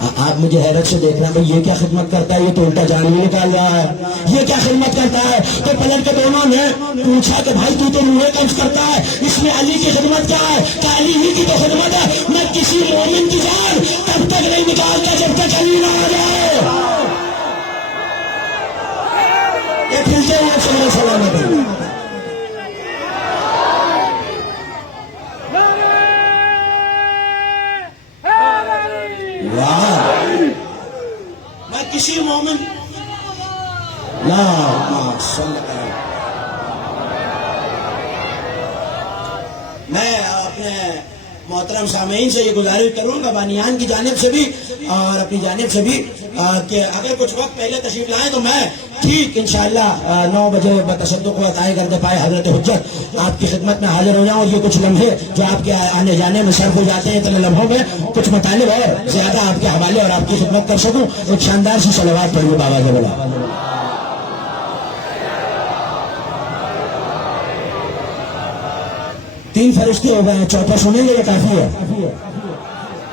آپ مجھے حیرت سے دیکھ رہے ہیں بھائی یہ کیا خدمت کرتا ہے, یہ تو الٹا جان بھی نکال رہا ہے, یہ کیا خدمت کرتا ہے. تو پلٹ کے دونوں نے پوچھا کہ بھائی تو روحے قبض کرتا ہے, اس میں علی کی خدمت کیا ہے؟ کہ علی ہی کی تو خدمت ہے, میں کسی مومن کی جان تب تک نہیں نکالتا جب تک علی نہ آ جائے. یہ کھلتے ہوئے چلے سلامت ہے. میں کسی مومن میں اپنے محترم سامعین سے یہ گزارش کروں گا بانیان کی جانب سے بھی اور اپنی جانب سے بھی کہ اگر کچھ وقت پہلے تشریف لائیں تو میں ٹھیک انشاءاللہ 9 بجے بتصدق و عطائے کرتے پائے حضرت حجت آپ کی خدمت میں حاضر ہو جاؤں. اور یہ کچھ لمحے جو آپ کے آنے جانے میں صرف ہو جاتے ہیں, اتنے لمحوں میں کچھ مطالب اور زیادہ آپ کے حوالے اور آپ کی خدمت کر سکوں. ایک شاندار سی صلوات پڑھیے بابا کے بلا. 3 فرشتے ہو گئے ہیں, چوتھا سنیں گے یہ کافی ہے.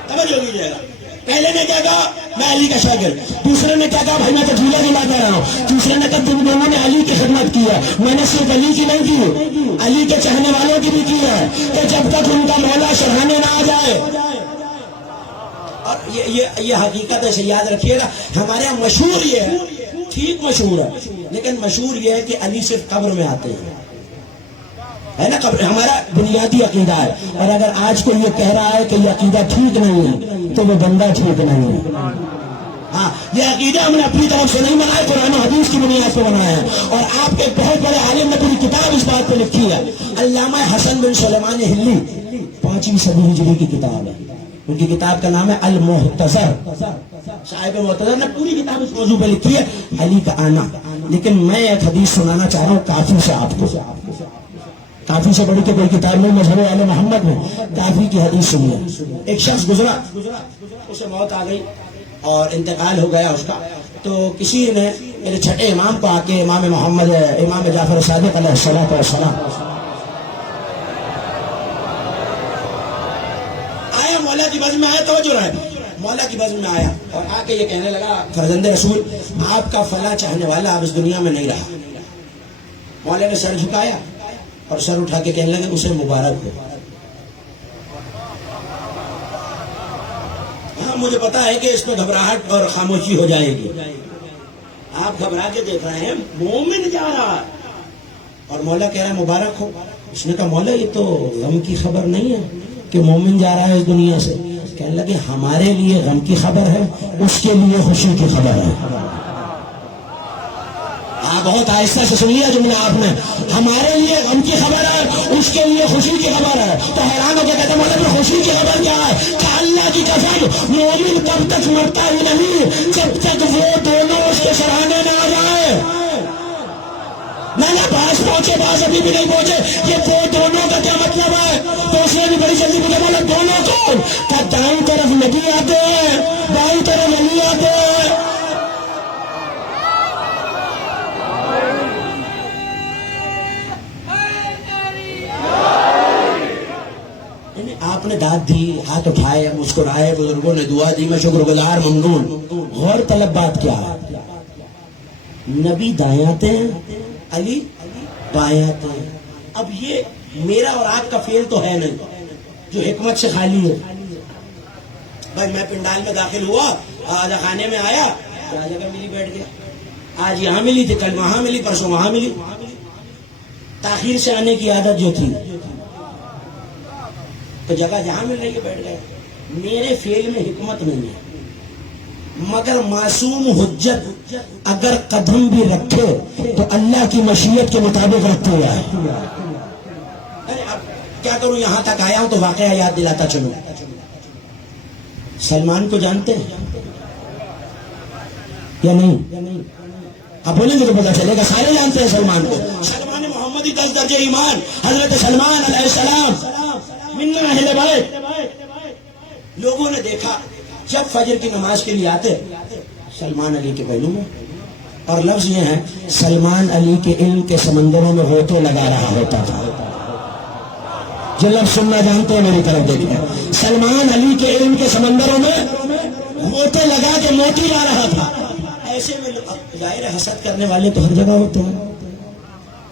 توجہ کیجیے گا. پہلے نے کیا کہا میں علی کا شاگرد, دوسرے نے کیا کہا بھائی میں تو جھولا دلاتا رہا ہوں, تیسرے نے کہا تم دونوں نے علی کی خدمت کی ہے, میں نے صرف علی کی نہیں کی, علی کے چاہنے والوں کی بھی کی ہے کہ جب تک ان کا مولا شرحانے نہ آ جائے. اور یہ حقیقت ہے, یاد رکھیے گا. ہمارے یہاں مشہور یہ ہے, ٹھیک مشہور ہے, لیکن مشہور یہ ہے کہ علی صرف قبر میں آتے ہیں, ہے نا. ہمارا بنیادی عقیدہ ہے. اور اگر آج کوئی یہ کہہ رہا ہے کہ یہ عقیدہ ٹھیک نہیں ہے تو وہ بندہ ٹھیک نہیں ہے. ہاں, یہ عقیدہ ہم نے اپنی طرف سے نہیں بنایا, قرآن و حدیث کی بنیاد پہ بنایا ہے. اور آپ کے بہت بڑے عالم نے پوری کتاب اس بات پہ لکھی ہے. علامہ حسن بن سلیمان ہلی 5ویں صدی ہجری کی کتاب ہے. ان کی کتاب کا نام ہے المحتضر. صاحب محتضر نے پوری کتاب اس موضوع پہ لکھی ہے, علی کا آنا. لیکن میں ایک حدیث سنانا چاہ رہا ہوں کافی سے آپ کو. کافی سے بڑی تو کوئی کتاب نہیں مذہب آل محمد میں, کافی کی حدیث سنیے. ایک شخص گزرا, اسے موت آ گئی اور انتقال ہو گیا اس کا. تو کسی نے میرے چھٹے امام کو آ کے امام محمد امام جعفر صادق علیہ السلام آیا, مولا کی بزم میں آیا, توجہ رہے, مولا کی بزم میں آیا اور آ کے یہ کہنے لگا فرزند رسول آپ کا فلاں چاہنے والا اب اس دنیا میں نہیں رہا. مولا نے سر جھکایا اور سر اٹھا کے کہنے لگے اسے مبارک ہو. ہاں مجھے پتا ہے کہ اس میں گھبراہٹ اور خاموشی ہو جائے گی. آپ گھبرا کے دیکھ رہے ہیں, مومن جا رہا ہے اور مولا کہہ رہا ہے مبارک ہو. اس نے کہا مولا یہ تو غم کی خبر نہیں ہے کہ مومن جا رہا ہے اس دنیا سے. کہنے لگے ہمارے لیے غم کی خبر ہے, اس کے لیے خوشی کی خبر ہے. بہت آہستہ سے سنیے جملہ آپ نے, ہمارے لیے غم کی خبر ہے, اس کے لیے خوشی کی خبر ہے. تو حیران ہو کے کہتے ہیں خوشی کی خبر کیا ہے؟ کہ اللہ کی قسم مومن تب تک مرتا ہی نہیں جب تک وہ دونوں اس کے سراہنے نہ آ جائے. نہ پاس پہنچے, پاس ابھی بھی نہیں پہنچے, یہ وہ دونوں کا کیا مطلب ہے؟ تو اس نے بھی بڑی جلدی مجھے بولا دونوں کون؟ کیا دائیں طرف نبی آتے ہیں, بائیں طرف علی آتے ہیں. آپ نے داد دی, ہاتھ اٹھائے, مسکرائے, بزرگوں نے دعا دی, میں شکر گزار ممنون. غور طلب بات کیا ہے؟ نبی دائیں آتے ہیں, علی بائیں آتے ہیں. اب یہ میرا اور آپ کا فعل تو ہے نہیں جو حکمت سے خالی ہے. بھائی میں پنڈال میں داخل ہوا, آج خانے میں آیا, جگہ ملی بیٹھ گیا. آج یہاں ملی تھی, کل وہاں ملی, پرسوں وہاں ملی. تاخیر سے آنے کی عادت جو تھی تو جگہ جہاں مل رہی ہے بیٹھ گئے. میرے فعل میں حکمت نہیں ہے, مگر معصوم حجت اگر قدم بھی رکھے تو اللہ کی مشیت کے مطابق رکھتے ہوا ہے. کیا کروں, یہاں تک آیا ہوں تو واقعہ یاد دلاتا چلوں. سلمان کو جانتے ہیں یا نہیں؟ آپ بولیں گے تو پتا چلے گا. سارے جانتے ہیں سلمان کو. سلمان محمدی 10 درجے ایمان, حضرت سلمان علیہ السلام من اہل بیت. لوگوں نے دیکھا جب فجر کی نماز کے لیے آتے سلمان علی کے پہلو میں, اور لفظ یہ ہے سلمان علی کے علم کے سمندروں میں غوطے لگا رہا ہوتا تھا. جو لفظ سننا جانتے ہیں میری طرف دیکھیں, سلمان علی کے علم کے سمندروں میں موتے لگا کے موتی لا رہا تھا. ایسے میں ظاہر ہے حسد کرنے والے تو ہر جگہ ہوتے ہیں.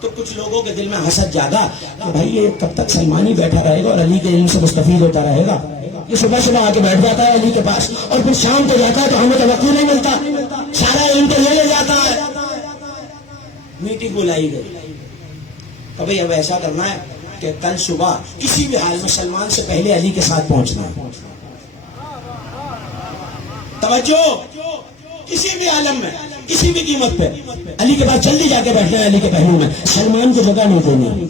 تو کچھ لوگوں کے دل میں حسد جاگا کہ بھائی یہ کب تک سلمان ہی بیٹھا رہے گا اور علی کے علم سے مستفید ہوتا رہے گا. یہ صبح صبح آ کے بیٹھ جاتا ہے علی کے پاس اور پھر شام کو جاتا ہے تو ہمیں توقع نہیں ملتا, سارا علم تو یہ لے جاتا ہے. میٹنگ بلائی گئی تو بھائی اب ایسا کرنا ہے کہ کل صبح کسی بھی حال میں سلمان سے پہلے علی کے ساتھ پہنچنا ہے. توجہ, کسی بھی عالم میں کسی بھی قیمت پہ علی کے پاس جلدی جا کے بیٹھنا ہے علی کے پہلو میں. سلمان کو جگہ نہیں دینی.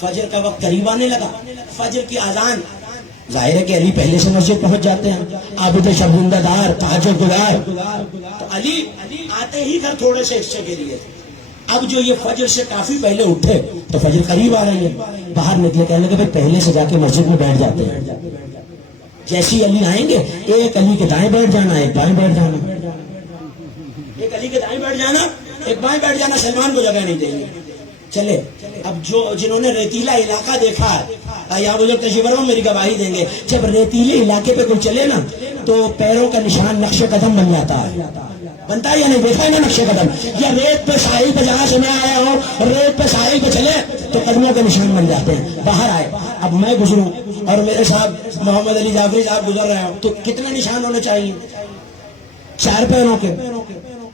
فجر کا وقت قریب آنے لگا, فجر کی اذان. ظاہر ہے کہ علی پہلے سے مسجد پہنچ جاتے ہیں, عابد شبندہ دار تہجد گزار. تو علی آتے ہی گھر تھوڑے سے حصے کے لیے. اب جو یہ فجر سے کافی پہلے اٹھے تو فجر قریب آ رہی ہے, باہر نکلے, کہنے لگے بھائی پہلے سے جا کے مسجد میں بیٹھ جاتے ہیں. جیسے علی آئیں گے ایک علی کے دائیں بیٹھ جانا, ایک بائیں بیٹھ جانا, ایک علی کے دائیں بیٹھ جانا, ایک بائیں بیٹھ جانا. سلمان کو جگہ نہیں دیں گے. چلے اب جو جنہوں نے ریتیلا علاقہ دیکھا ہے یا بزرگ تشریف فرما میری گواہی دیں گے, جب ریتیلے علاقے پہ کوئی چلے نا تو پیروں کا نشان نقش قدم بن جاتا ہے. بنتا ہے یا نہیں, دیکھا ہے نا نقش قدم. یا ریت پہ ساحل پہ جہاں سے میں آیا ہوں, ریت پہ ساحل پہ چلے تو قدموں کے نشان بن جاتے ہیں. باہر آئے, اب میں گزروں اور میرے صاحب محمد علی جعفری صاحب گزر رہے ہوں تو کتنے نشان ہونے چاہیے؟ 4 پیروں کے.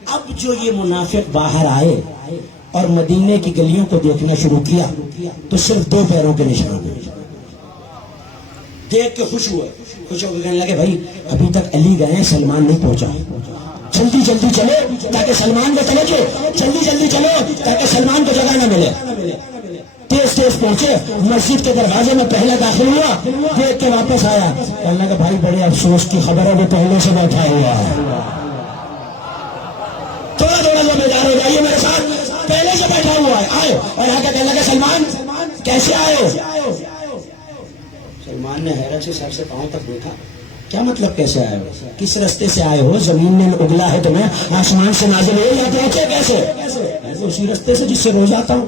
اب جو یہ منافق باہر آئے اور مدینے کی گلیوں کو دیکھنا شروع کیا تو صرف 2 پیروں کے نشان ہیں. دیکھ کے خوش ہوئے, خوش ہو کے کہنے لگے بھائی ابھی تک علی گئے ہیں, سلمان نہیں پہنچا, جلدی جلدی چلو تاکہ سلمان کو توجہ, جلدی جلدی چلو تاکہ سلمان کو جگہ نہ ملے. تیز تیز پہنچے, مسجد کے دروازے میں پہلے داخل ہوا, دیکھ کے واپس آیا, کہنے لگا بھائی بڑے افسوس کی خبر ہے وہ پہلے سے بیٹھا ہوا ہے. تھوڑا تھوڑا سا بیدار ہو جائیے میرے ساتھ, پہلے سے بیٹھا ہوا ہے. آئے اور آ کے کہنے لگا سلمان کیسے آئے ہو؟ سلمان نے حیرت سے سر سے پاؤں تک دیکھا, کیا مطلب کیسے آئے ہو, کس رستے سے آئے ہو؟ زمین نے اگلا ہے تمہیں, آسمان سے نازل ہو یا پہنچے کیسے؟ اسی رستے سے جس سے روز آتا ہوں,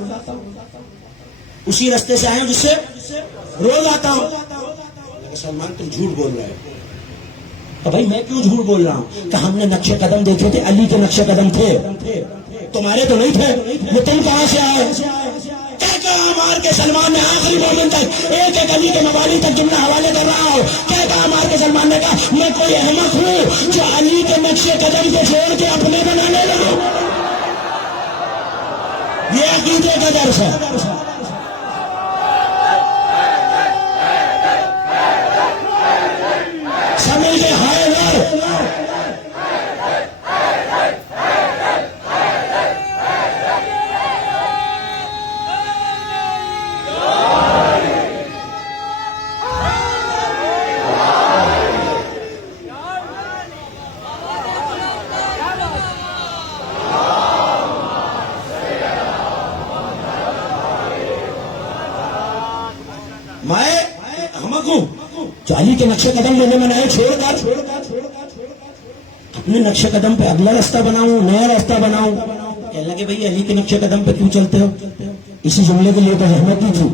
اسی رستے سے آئے ہوں جس سے روز آتا ہوں. سلمان تم جھوٹ بول رہے ہو. تو بھائی میں کیوں جھوٹ بول رہا ہوں کہ ہم نے نقش قدم دیکھے تھے, علی کے نقش قدم تھے, تمہارے تو نہیں تھے. وہ تم کہاں سے آئے؟ کہا مار کے سلمان نے آخری مومن تک ایک ایک علی کے موالی تک جملہ حوالے کر رہا ہوں. کہا مار کے سلمان نے کہا میں کوئی احمق ہوں جو علی کے نقش قدم کو چھوڑ کے اپنے بنانے لگوں. یہ عقیدے کا درس ہے. سمجھ کے ہائے جو علی کے نقش قدم میں نے بنائے چھوڑ کر اپنے نقش قدم پہ اگلا راستہ بناؤں, نیا راستہ بناؤں. کہنے لگے بھائی علی کے نقش قدم پہ کیوں چلتے ہو؟ اسی جملے کے لیے تو زحمت دی تھی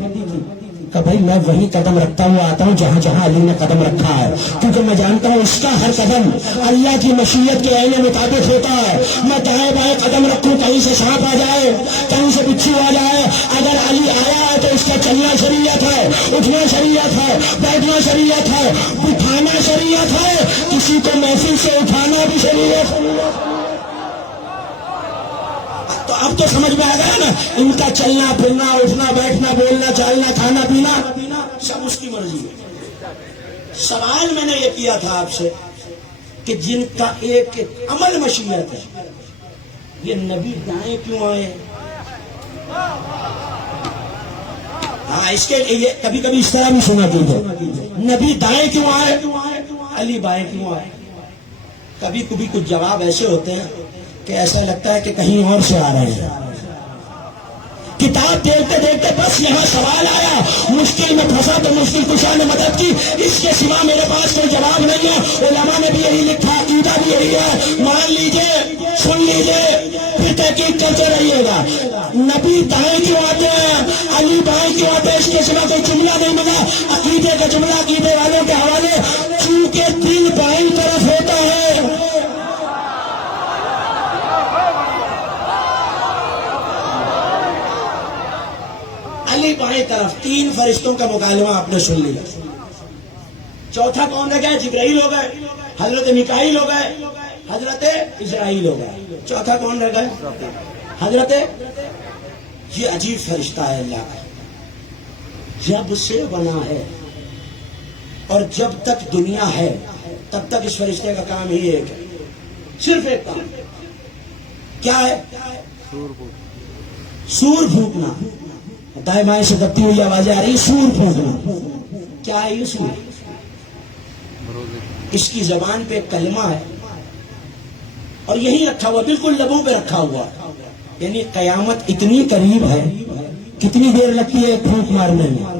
کہ بھائی میں وہی قدم رکھتا ہوا آتا ہوں جہاں جہاں علی نے قدم رکھا ہے, کیونکہ میں جانتا ہوں اس کا ہر قدم اللہ کی مشیت کے عین مطابق ہوتا ہے. میں دائیں بائیں قدم رکھوں, کہیں سے سانپ آ جائے, کہیں سے بچھو آ جائے, اگر علی آیا ہے تو اس کا چلنا شریعت ہے, اٹھنا شریعت ہے, بیٹھنا شریعت ہے, اٹھانا شریعت ہے, کسی کو محفل سے اٹھانا بھی شریعت ہے. تو اب تو سمجھ میں آ گیا نا, ان کا چلنا پھرنا, اٹھنا بیٹھنا, بولنا چالنا, کھانا پینا سب اس کی مرضی ہے. سوال میں نے یہ کیا تھا آپ سے کہ جن کا ایک عمل مشیت ہے, یہ نبی دائیں کیوں آئے؟ ہاں اس کے لیے کبھی کبھی اس طرح بھی سنا دیجیے, نبی دائیں کیوں آئے, علی بائیں کیوں آئے. کبھی کبھی کچھ جواب ایسے ہوتے ہیں کہ ایسا لگتا ہے کہ کہیں اور سے آ رہے ہیں. کتاب دیکھتے دیکھتے بس یہاں سوال آیا, مشکل میں پھنسا تو مشکل کشا نے مدد کی, اس کے سوا میرے پاس کوئی جواب نہیں ہے. علماء نے بھی یہی لکھا, عقیدہ بھی یہی ہے, مان لیجئے, سن لیجئے, پھر تحقیق کرتے رہیے گا. نبی دائیں کیوں آتے ہیں, علی بائیں کیوں آتے ہیں, اس کے سوا کوئی جملہ نہیں ملا. عقیدے کا جملہ عقیدے والوں کے حوالے, چونکہ دل بائیں طرف ہوتا علی بائیں طرف، 3 فرشتوں کا مکالمہ آپ نے سن لیا. چوتھا کون رہ گیا؟ جبرائیل ہو گئے، حضرت میکائیل ہو گئے، حضرت اسرائیل ہو گئے. چوتھا کون رہ گئے؟ حضرت. یہ عجیب فرشتہ ہے اللہ کا، جب سے بنا ہے اور جب تک دنیا ہے تب تک اس فرشتے کا کام ہی ایک ہے، صرف ایک کام. کیا ہے؟ سور پھونکنا. دائیں بائیں سے دبتی ہوئی آوازیں آ رہی، سور پھونکنا. کیا ہے یہ سور؟ اس کی زبان پہ ایک کلمہ ہے اور یہی رکھا ہوا، بالکل لبوں پہ رکھا ہوا. یعنی قیامت اتنی قریب ہے، کتنی دیر لگتی ہے ایک پھونک مارنے میں؟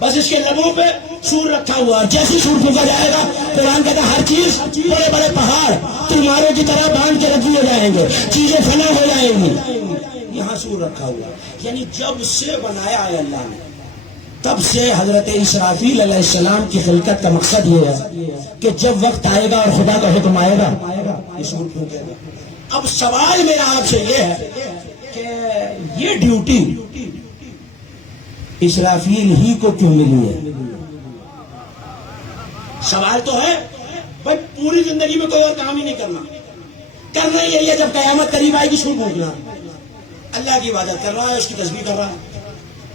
بس اس کے لبوں پہ سور رکھا ہوا. جیسے سور پھونکا جائے گا، قرآن کہتا ہے ہر چیز، بڑے بڑے پہاڑ تلواروں کی طرح باندھ کے رکھ دیے جائیں گے، چیزیں فنا ہو جائیں گی. یہاں سور رکھا ہوا. یعنی جب سے بنایا ہے اللہ نے، تب سے حضرت اسرافیل علیہ السلام کی خلقت کا مقصد یہ ہے کہ جب وقت آئے گا اور خدا کا حکم آئے گا، یہ سور پھونکے گا. اب سوال میرا آپ سے یہ ہے کہ یہ ڈیوٹی اسرافیل ہی کو کیوں ملی ہے؟ سوال تو ہے بھائی، پوری زندگی میں کوئی اور کام ہی نہیں کرنا ہی یہی ہے. جب قیامت قریب آئے گی، سور پھونکنا. اللہ کی عبادت کر رہا ہے، اس کی تسبیح کر رہا ہے،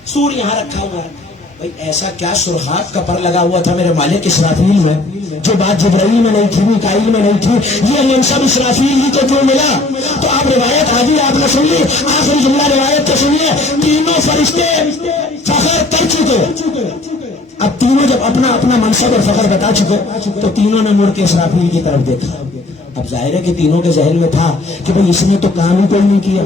سور یہاں رکھا ہوا ہے. بھائی ایسا کیا سرخات کا پر لگا ہوا تھا میرے مالک اسرافیل میں، جو بات جبرائیل میں نہیں تھی، میکائیل میں نہیں تھی، یہ منصب اسرافیل ہی کو کیوں ملا؟ تو آپ روایت آدھی آپ نے سن لی، آخری جملہ روایت کو سنیے. تینوں فرشتے فخر کر چکے. اب تینوں جب اپنا اپنا منصب اور فخر بتا چکے تو تینوں نے مڑ کے اسرافیل کی طرف دیکھا. اب ظاہر ہے کہ تینوں کے ذہن میں تھا کہ بھئی اس نے تو کام ہی کوئی نہیں کیا.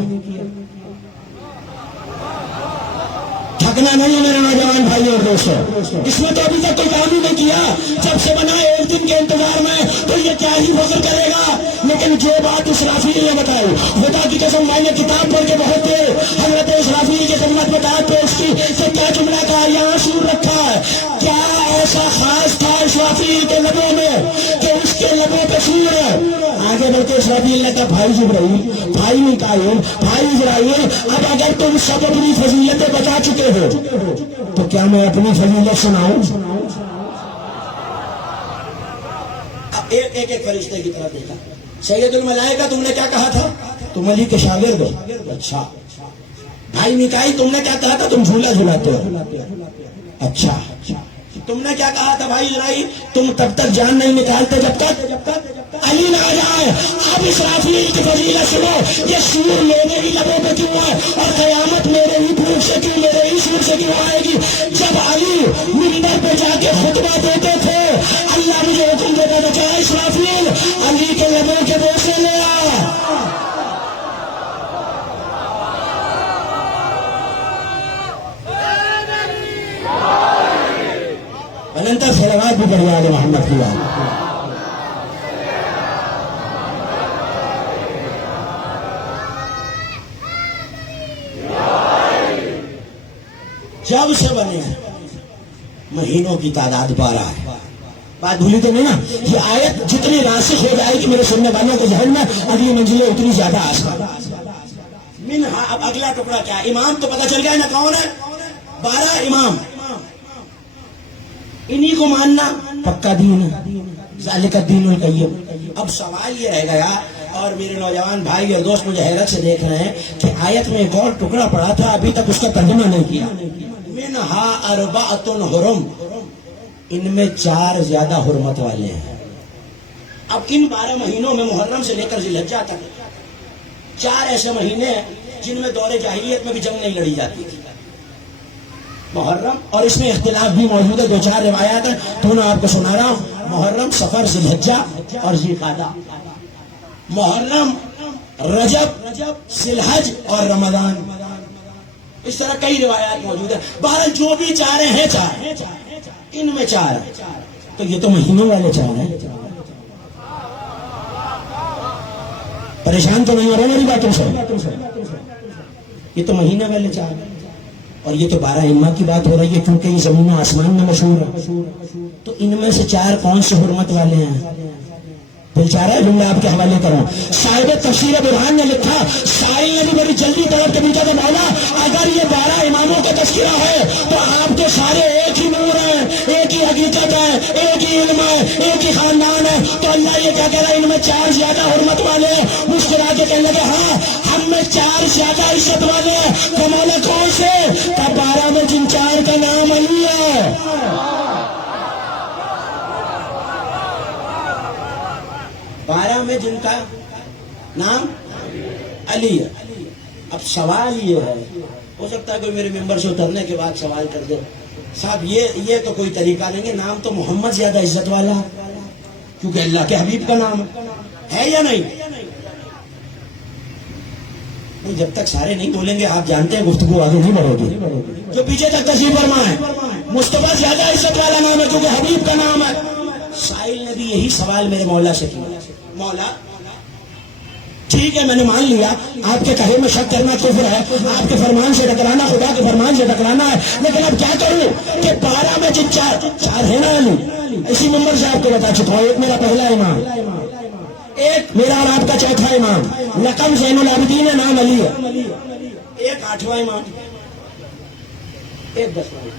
تھکنا نہیں میرے نوجوان بھائی اور دوستوں، اس میں تو ابھی تک کوئی کام ہی نہیں کیا. جب سے بنا ایک دن کے انتظار میں تو یہ کیا ہی فخر کرے گا. لیکن جو بات اسرافیل نے بتائی، خدا کی قسم میں نے کتاب پڑھ کے بہت دیر حضرت اسرافیل کی خدمت میں بات پیش کی کہ کیا جملہ کہا، یہاں سور رکھا ہے. کیا ایسا خاص تھا اسرافیل کے لبوں میں کہ اس کے لبوں پہ سور ہے؟ آگے بڑھ کے اسرافیل نے کہا، بھائی جبرائیل، بھائی میکائیل، بھائی اسرائیل، اب اگر تم سب اپنی فضیلتیں بتا چکے ہو تو کیا میں اپنی فضیلت سناؤں؟ ایک فرشتے کی طرف دیکھا. سید الملائکہ، تم نے کیا کہا تھا؟ تم علی کے شاگرد ہو. اچھا. بھائی میکائیل، تم نے کیا کہا تھا؟ تم جھولا جھلاتے ہو. اچھا. تم نے کیا کہا تھا بھائی اسرائیل؟ تم تب تک جان نہیں نکالتے جب تک علی نہ آ جائے. اب اسرافیل کی فضیلت سنو. یہ سور میرے ہی لبوں پہ کیوں ہے اور قیامت میرے ہی پھونک سے کیوں، میرے ہی سور سے کیوں آئے گی؟ جب علی منبر پہ جا کے خطبہ دیتے تھے، اللہ مجھے حکم دیتا تھا کہ اسرافیل علی کے لبوں کے بوسے لے آ. اننتر صلوات بھی پڑھی آل محمد کی بات. جب سے بنے مہینوں کی تعداد 12 ہے. بات بھولی تو نہیں نا؟ یہ آیت جتنی راسخ ہو جائے گی میرے سننے والوں کے ذہن میں، اگلی منزلیں اتنی زیادہ آسان. اب اگلا ٹکڑا کیا؟ امام تو پتہ چل گیا نا کون ہے. 12 امام، انہی کو ماننا پکا دین ہے. ذالک الدین القیم. اب سوال یہ رہ گیا، اور میرے نوجوان بھائی اور دوست مجھے حیرت سے دیکھ رہے ہیں کہ آیت میں ایک اور ٹکڑا پڑا تھا، ابھی تک اس کا ترجمہ نہیں کیا. منہا اربعۃ حرم، ان میں 4 زیادہ حرمت والے ہیں. اب ان 12 مہینوں میں محرم سے لے کر ذی الحجہ تک 4 ایسے مہینے ہیں جن میں دور جاہلیت میں بھی جنگ نہیں لڑی جاتی تھی. محرم، اور اس میں اختلاف بھی موجود ہے، 2-4 روایات ہیں تو میں آپ کو سنا رہا ہوں. محرم، صفر، ذی الحجہ اور ذی القعدہ. محرم، رجب، ذی الحج اور رمضان. اس طرح کئی روایات موجود ہیں. بہرحال جو بھی 4 ہیں، 4 ان میں 4 ہیں. تو یہ تو مہینوں والے 4 ہیں. پریشان تو نہیں ہو رہے میری باتوں سے؟ یہ تو مہینے والے 4 ہیں. اور یہ تو 12 ائمہ کی بات ہو رہی ہے کیونکہ یہ زمین و آسمان میں مشہور ہے. تو ان میں سے 4 کون سے حرمت والے ہیں؟ دل چاہ رہا ہے جملہ آپ کے حوالے کروں. صاحب تفسیر برہان نے لکھا، سائل نے بھی بڑی جلدی طلب کے پوچھا تھا، مولا اگر یہ 12 ہی علم ہے، ایک ہی خاندان ہے، تو اللہ یہ کیا کہہ رہا ہے ان میں 4 زیادہ حرمت والے ہیں؟ مسکرا کے کہنے لگے ہاں ہم میں 4 زیادہ عزت والے ہیں۔ تو مولا کون سے؟ کہ 12 میں جن 4 کا نام علی ہے۔ 12 میں جن کا نام علی ہے۔ اب سوال یہ ہے، ہو سکتا ہے کوئی میرے ممبر سے اترنے کے بعد سوال کر دے صاحب یہ تو کوئی طریقہ نہیں ہے، نام تو محمد زیادہ عزت والا ہے کیونکہ اللہ کے حبیب کا نام ہے یا نہیں؟ جب تک سارے نہیں بولیں گے آپ جانتے ہیں گفتگو آگے نہیں بڑھے گی۔ جو پیچھے تک تشریف فرما ہے مصطفیٰ زیادہ عزت والا نام ہے کیونکہ حبیب کا نام ہے۔ سائل نے بھی یہی سوال میرے مولا سے کیا، مولا ٹھیک ہے میں نے مان لیا آپ کے کہے میں شک کرنا کفر ہے، آپ کے فرمان سے ٹکرانا خدا کے فرمان سے ٹکرانا ہے، لیکن اب کیا کروں کہ 12 میں جن 4 ہے نا علی، اسی ممبر سے آپ کو بتا چکا ہوں، ایک میرا پہلا امام، ایک میرا اور آپ کا چوتھا امام، لقب زین العابدین ہے، نام علی ہے، ایک 8واں امام، ایک 10واں،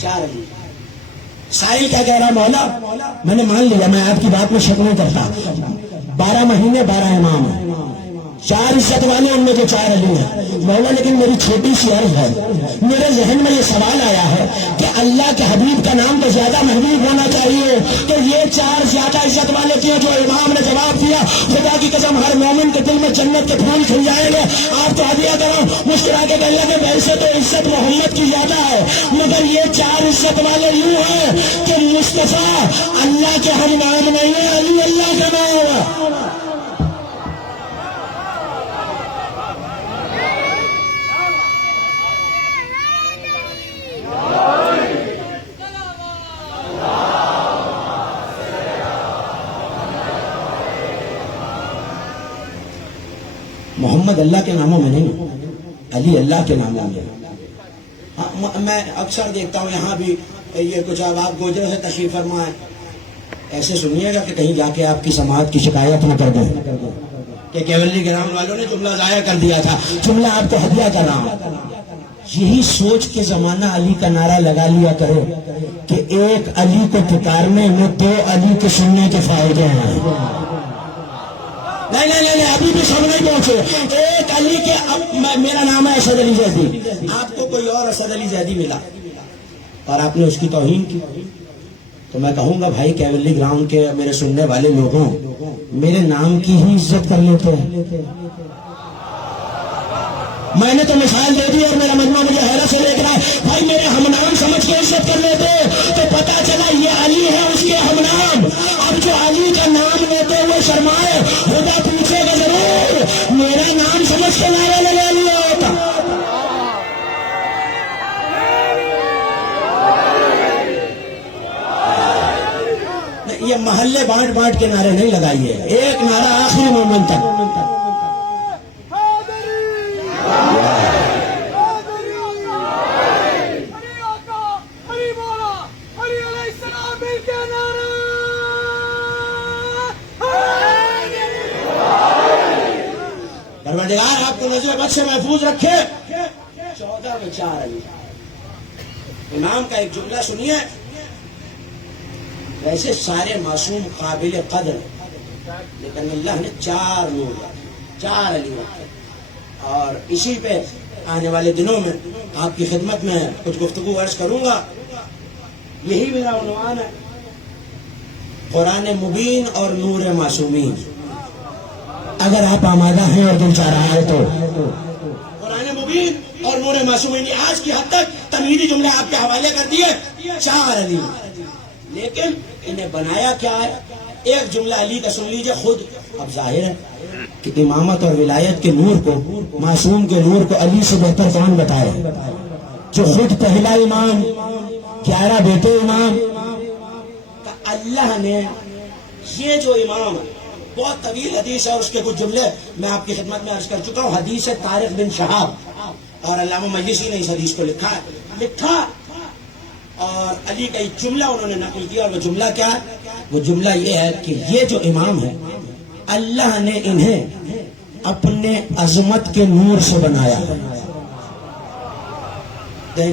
4 علی۔ سائل کیا کہہ رہا مولا میں نے مان لیا، میں آپ کی بات میں شک نہیں کرتا، 12 مہینے 12 امام ہیں، 4 عزت والے ان میں جو 4 علی ہیں مولا، لیکن میری چھوٹی سی عرض ہے، میرے ذہن میں یہ سوال آیا ہے کہ اللہ کے حبیب کا نام تو زیادہ محبوب ہونا چاہیے، تو یہ 4 زیادہ عزت والے کیوں؟ جو امام نے جواب دیا خدا کی قسم ہر مومن کے دل میں جنت کے پھول کھل جائیں گے، آپ تو ہدیہ کرو، مسکرا کے کہہ لگے ویسے تو عزت محمد کی زیادہ ہے مگر یہ 4 عزت والے یوں ہیں کہ مصطفیٰ اللہ کے ہم نام نہیں ہے، علی اللہ کا نام ہے۔ محمد اللہ کے ناموں میں نہیں، علی اللہ کے ناموں میں۔ میں اکثر دیکھتا ہوں یہاں بھی یہ کچھ اب آپ گوجروں سے تشریف فرما ہے، ایسے سنیے گا کہ کہیں جا کے آپ کی سماعت کی شکایت نہ کر دیں کہ کیولی کے نام والوں نے جملہ ضائع کر دیا تھا، جملہ آپ کو ہدیہ کا نام۔ یہی سوچ کے زمانہ علی کا نعرہ لگا لیا کرو کہ ایک علی کو پکارنے میں 2 علی کے سننے کے فائدے ہیں۔ نہیں ابھی بھی سب نہیں پہنچے، ایک علی کے میرا نام ہے اسد علی زیدی، آپ کو کوئی اور اسد علی زیدی ملا اور آپ نے اس کی توہین کی، تو میں کہوں گا بھائی کیولی گراؤنڈ کے میرے سننے والے لوگوں میرے نام کی ہی عزت کر لیتے ہیں۔ میں نے تو مثال دے دی اور میرا مجمع مجھے حیرت سے دیکھ رہا ہے، بھائی میرے ہم نام سمجھ کے عزت کر لیتے تو پتا چلا یہ علی ہے اس کے ہم نام۔ اب جو علی کا نام لیتے ہوئے شرمائے خدا پوچھے گا ضرور میرا نام سمجھ کے نعرہ لگا لیا ہوتا۔ یہ محلے بانٹ بانٹ کے نعرے نہیں لگائیے، ایک نعرہ آخری مومن تک۔ پروردگار آپ کو نظر بد سے محفوظ رکھے۔ 14 میں 4 علی، امام کا ایک جملہ سنیے، ویسے سارے معصوم قابل قدر لیکن اللہ نے 4 نور رکھے، 4 علی رکھے، اور اسی پہ آنے والے دنوں میں آپ کی خدمت میں کچھ گفتگو عرض کروں گا۔ یہی میرا عنوان ہے، قرآن مبین اور نور معصومین۔ اگر آپ آمادہ ہیں اور دل چاہ رہا ہے تو قرآن مبین اور نور معصومین، آج کی حد تک تمہیدی جملے آپ کے حوالے کر دیے، 4 علی، لیکن انہیں بنایا کیا ہے؟ ایک جملہ علی کا سن لیجئے خود۔ اب ظاہر ہے کہ امامت اور ولایت کے نور کو، معصوم کے نور کو علی سے بہتر کون بتائے، جو خود پہلا امام، 11 بیٹے امام۔ اللہ نے یہ جو امام ہے، بہت طویل حدیث ہے، اس کے کچھ جملے میں آپ کی خدمت میں عرض کر چکا ہوں۔ حدیث ہے طارق بن شہاب، اور علامہ مجلسی نے اس حدیث کو لکھا اور علی کا ایک جملہ انہوں نے نقل کیا، اور وہ جملہ کیا ہے؟ وہ جملہ یہ ہے کہ یہ جو امام ہے اللہ نے انہیں اپنے عظمت کے نور سے بنایا۔ نہیں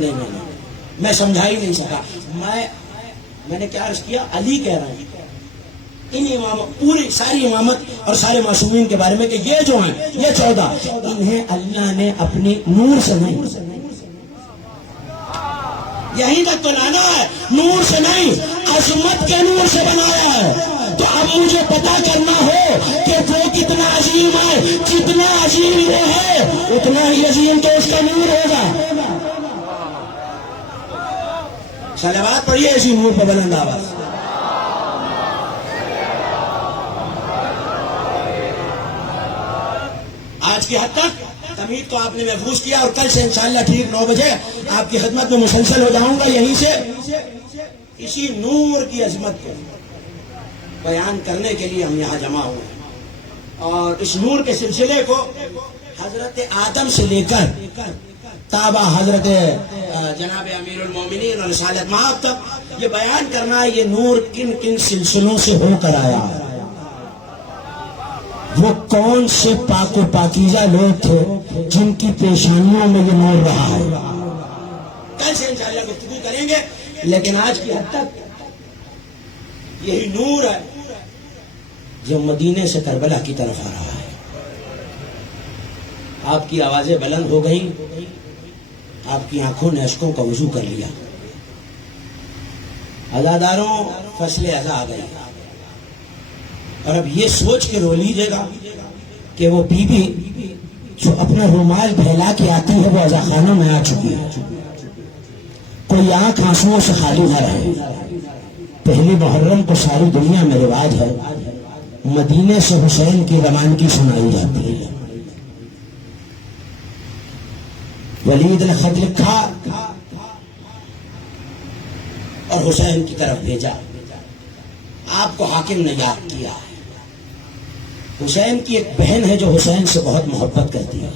میں سمجھا ہی نہیں سکا۔ میں نے کیا عرض کیا؟ علی کہہ رہے ہیں ان امامت، پوری ساری امامت اور سارے معصومین کے بارے میں کہ یہ جو ہیں یہ 14 انہیں اللہ نے اپنی نور سے نہیں، یہیں تک تو لانا ہے، نور سے نہیں عظمت کے نور سے بنایا ہے۔ تو اب مجھے پتا کرنا ہو کہ وہ کتنا عظیم ہے، جتنا عظیم وہ ہے اتنا ہی عظیم تو اس کا نور ہوگا۔ صلوات پڑھیے اسی نور پہ بلند آواز۔ آج کی حد تک تمہید کو آپ نے محفوظ کیا، اور کل سے انشاءاللہ ٹھیک 9 بجے آپ کی خدمت میں مسلسل ہو جاؤں گا، یہیں سے اسی نور کی عظمت کو بیان کرنے کے لیے ہم یہاں جمع ہوئے ہیں۔ اور اس نور کے سلسلے کو حضرت آدم سے لے کر تابع حضرت جناب امیر المومنین اور رسالت مآب تک یہ بیان کرنا ہے یہ نور کن کن سلسلوں سے ہو کر آیا، وہ کون سے پاک و پاکیزہ لوگ تھے جن کی پیشانیوں میں یہ نور رہا ہے۔ کل سے انشاءاللہ گفتگو کریں گے، لیکن آج کی حد تک یہی نور ہے جو مدینے سے کربلا کی طرف آ رہا ہے۔ آپ کی آوازیں بلند ہو گئیں، آپ کی آنکھوں نے اشکوں کا وضو کر لیا۔ عزاداروں فصل عزا آ گئی، اور اب یہ سوچ کے رو لیجیے گا کہ وہ بی بی جو اپنا رومال پھیلا کے آتی ہے وہ عزا خانوں میں آ چکی ہے۔ کوئی آنکھ آنسوؤں سے خالی نہ رہے۔ پہلی محرم کو ساری دنیا میں رواج ہے مدینے سے حسین کی روانگی سنائی جاتی ہے۔ ولید نے خط لکھا اور حسین کی طرف بھیجا، آپ کو حاکم نے یاد کیا ہے۔ حسین کی ایک بہن ہے جو حسین سے بہت محبت کرتی ہے،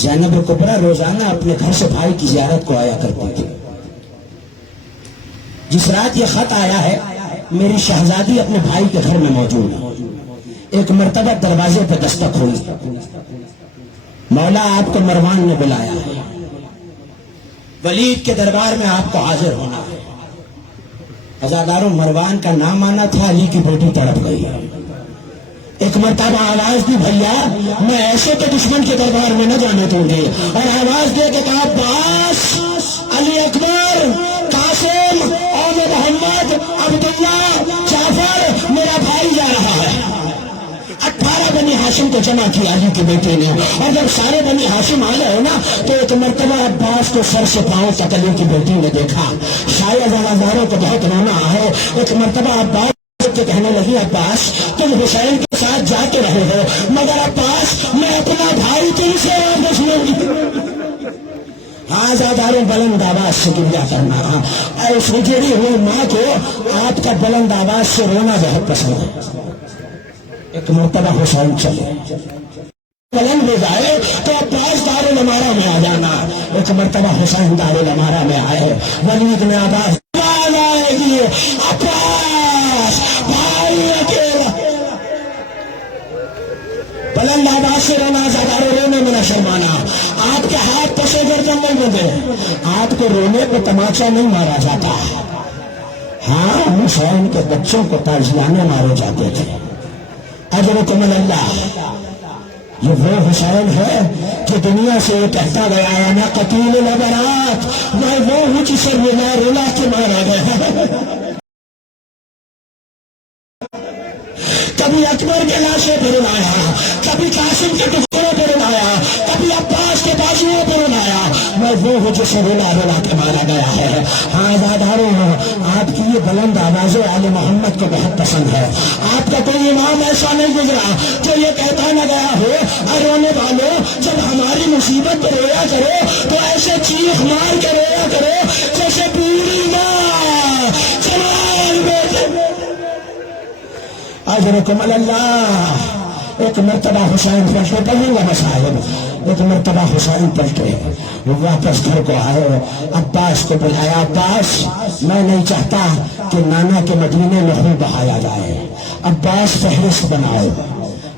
زینب کبریٰ روزانہ اپنے گھر سے بھائی کی زیارت کو آیا کرتی تھی۔ جس رات یہ خط آیا ہے میری شہزادی اپنے بھائی کے گھر میں موجود ہے۔ ایک مرتبہ دروازے پہ دستک ہوئی، مولا آپ کو مروان نے بلایا ہے، ولید کے دربار میں آپ کو حاضر ہونا ہے۔ عزاداروں مروان کا نام آنا تھا، علی کی بیٹی تڑپ گئی۔ ایک مرتبہ آواز دی، بھیا میں ایسے تو دشمن کے دربار میں نہ جانے دوں گی، اور آواز دے کے کہا عباس، علی اکبر، قاسم، اور محمد، عبداللہ، جعفر، میرا بھائی جا رہا ہے۔ 18 بنی ہاشم کو جمع کیا علی کی بیٹی نے، اور جب سارے بنی ہاشم آ گئے نا تو ایک مرتبہ عباس کو سر سے پاؤں تک علی کی بیٹی نے دیکھا۔ شاید عزاداروں کو بہت رونا ہے۔ ایک مرتبہ عباس کے کہنے لگی، عباس تم حسین کے ساتھ جاتے رہے ہو، مگر عباس میں اپنا بھائی تم سے واپس لوں گی۔ ہاں عزاداروں بلند آواز سے گریہ کرنا، اس اجڑی ہوئی ماں کو آپ کا بلند آواز سے رونا بہت پسند ہے۔ ایک مرتبہ حسین چلے، بلند ہو جائے تو عباس دار الامارہ میں آ جانا۔ ایک مرتبہ حسین دار الامارہ میں آئے، ولید میں آواز آئے گی، عباس بھائی اکیلا۔ بلند آواز سے رونا، عزاداروں رونے میں نہ شرمانا۔ آپ کے ہاتھ پسے گردن نہیں بندے، آپ کو رونے پہ تماچا نہیں مارا جاتا۔ ہاں حسین کے بچوں کو تازیانے مارے جاتے تھے۔ اجرکم اللہ، یہ وہ حسین ہے جو دنیا سے یہ کہتا گیا ہے نا قتیل الابرات، میں وہ ہوں جسے رلا رلا کے مارا گیا۔ کبھی اکبر کے لاشوں پہ رلایا، کبھی قاسم کے ٹکڑوں پہ رلایا، کبھی عباس کے بازوؤں پہ رلایا، میں وہ ہوں جسے رلا رلا کے مارا گیا ہے۔ ہاں عزاداروں آپ کی یہ بلند آوازیں آل محمد کو بہت پسند ہے۔ آپ کا کوئی امام ایسا نہیں گزرا جو یہ کہتا نہ گیا ہو، رونے والوں جب ہماری مصیبت پہ رویا کرو تو ایسے چیخ مار کے رویا کرو جیسے پوری ماں جوان بیٹے۔ اجرکم اللہ۔ ایک مرتبہ حسین پلٹے، پڑھیں گا مسائل، ایک مرتبہ حسین پلٹے واپس گھر کو آئے، عباس کو بلایا، عباس میں نہیں چاہتا کہ نانا کے مدینے میں خون بہایا جائے، عباس فہرست بنائے۔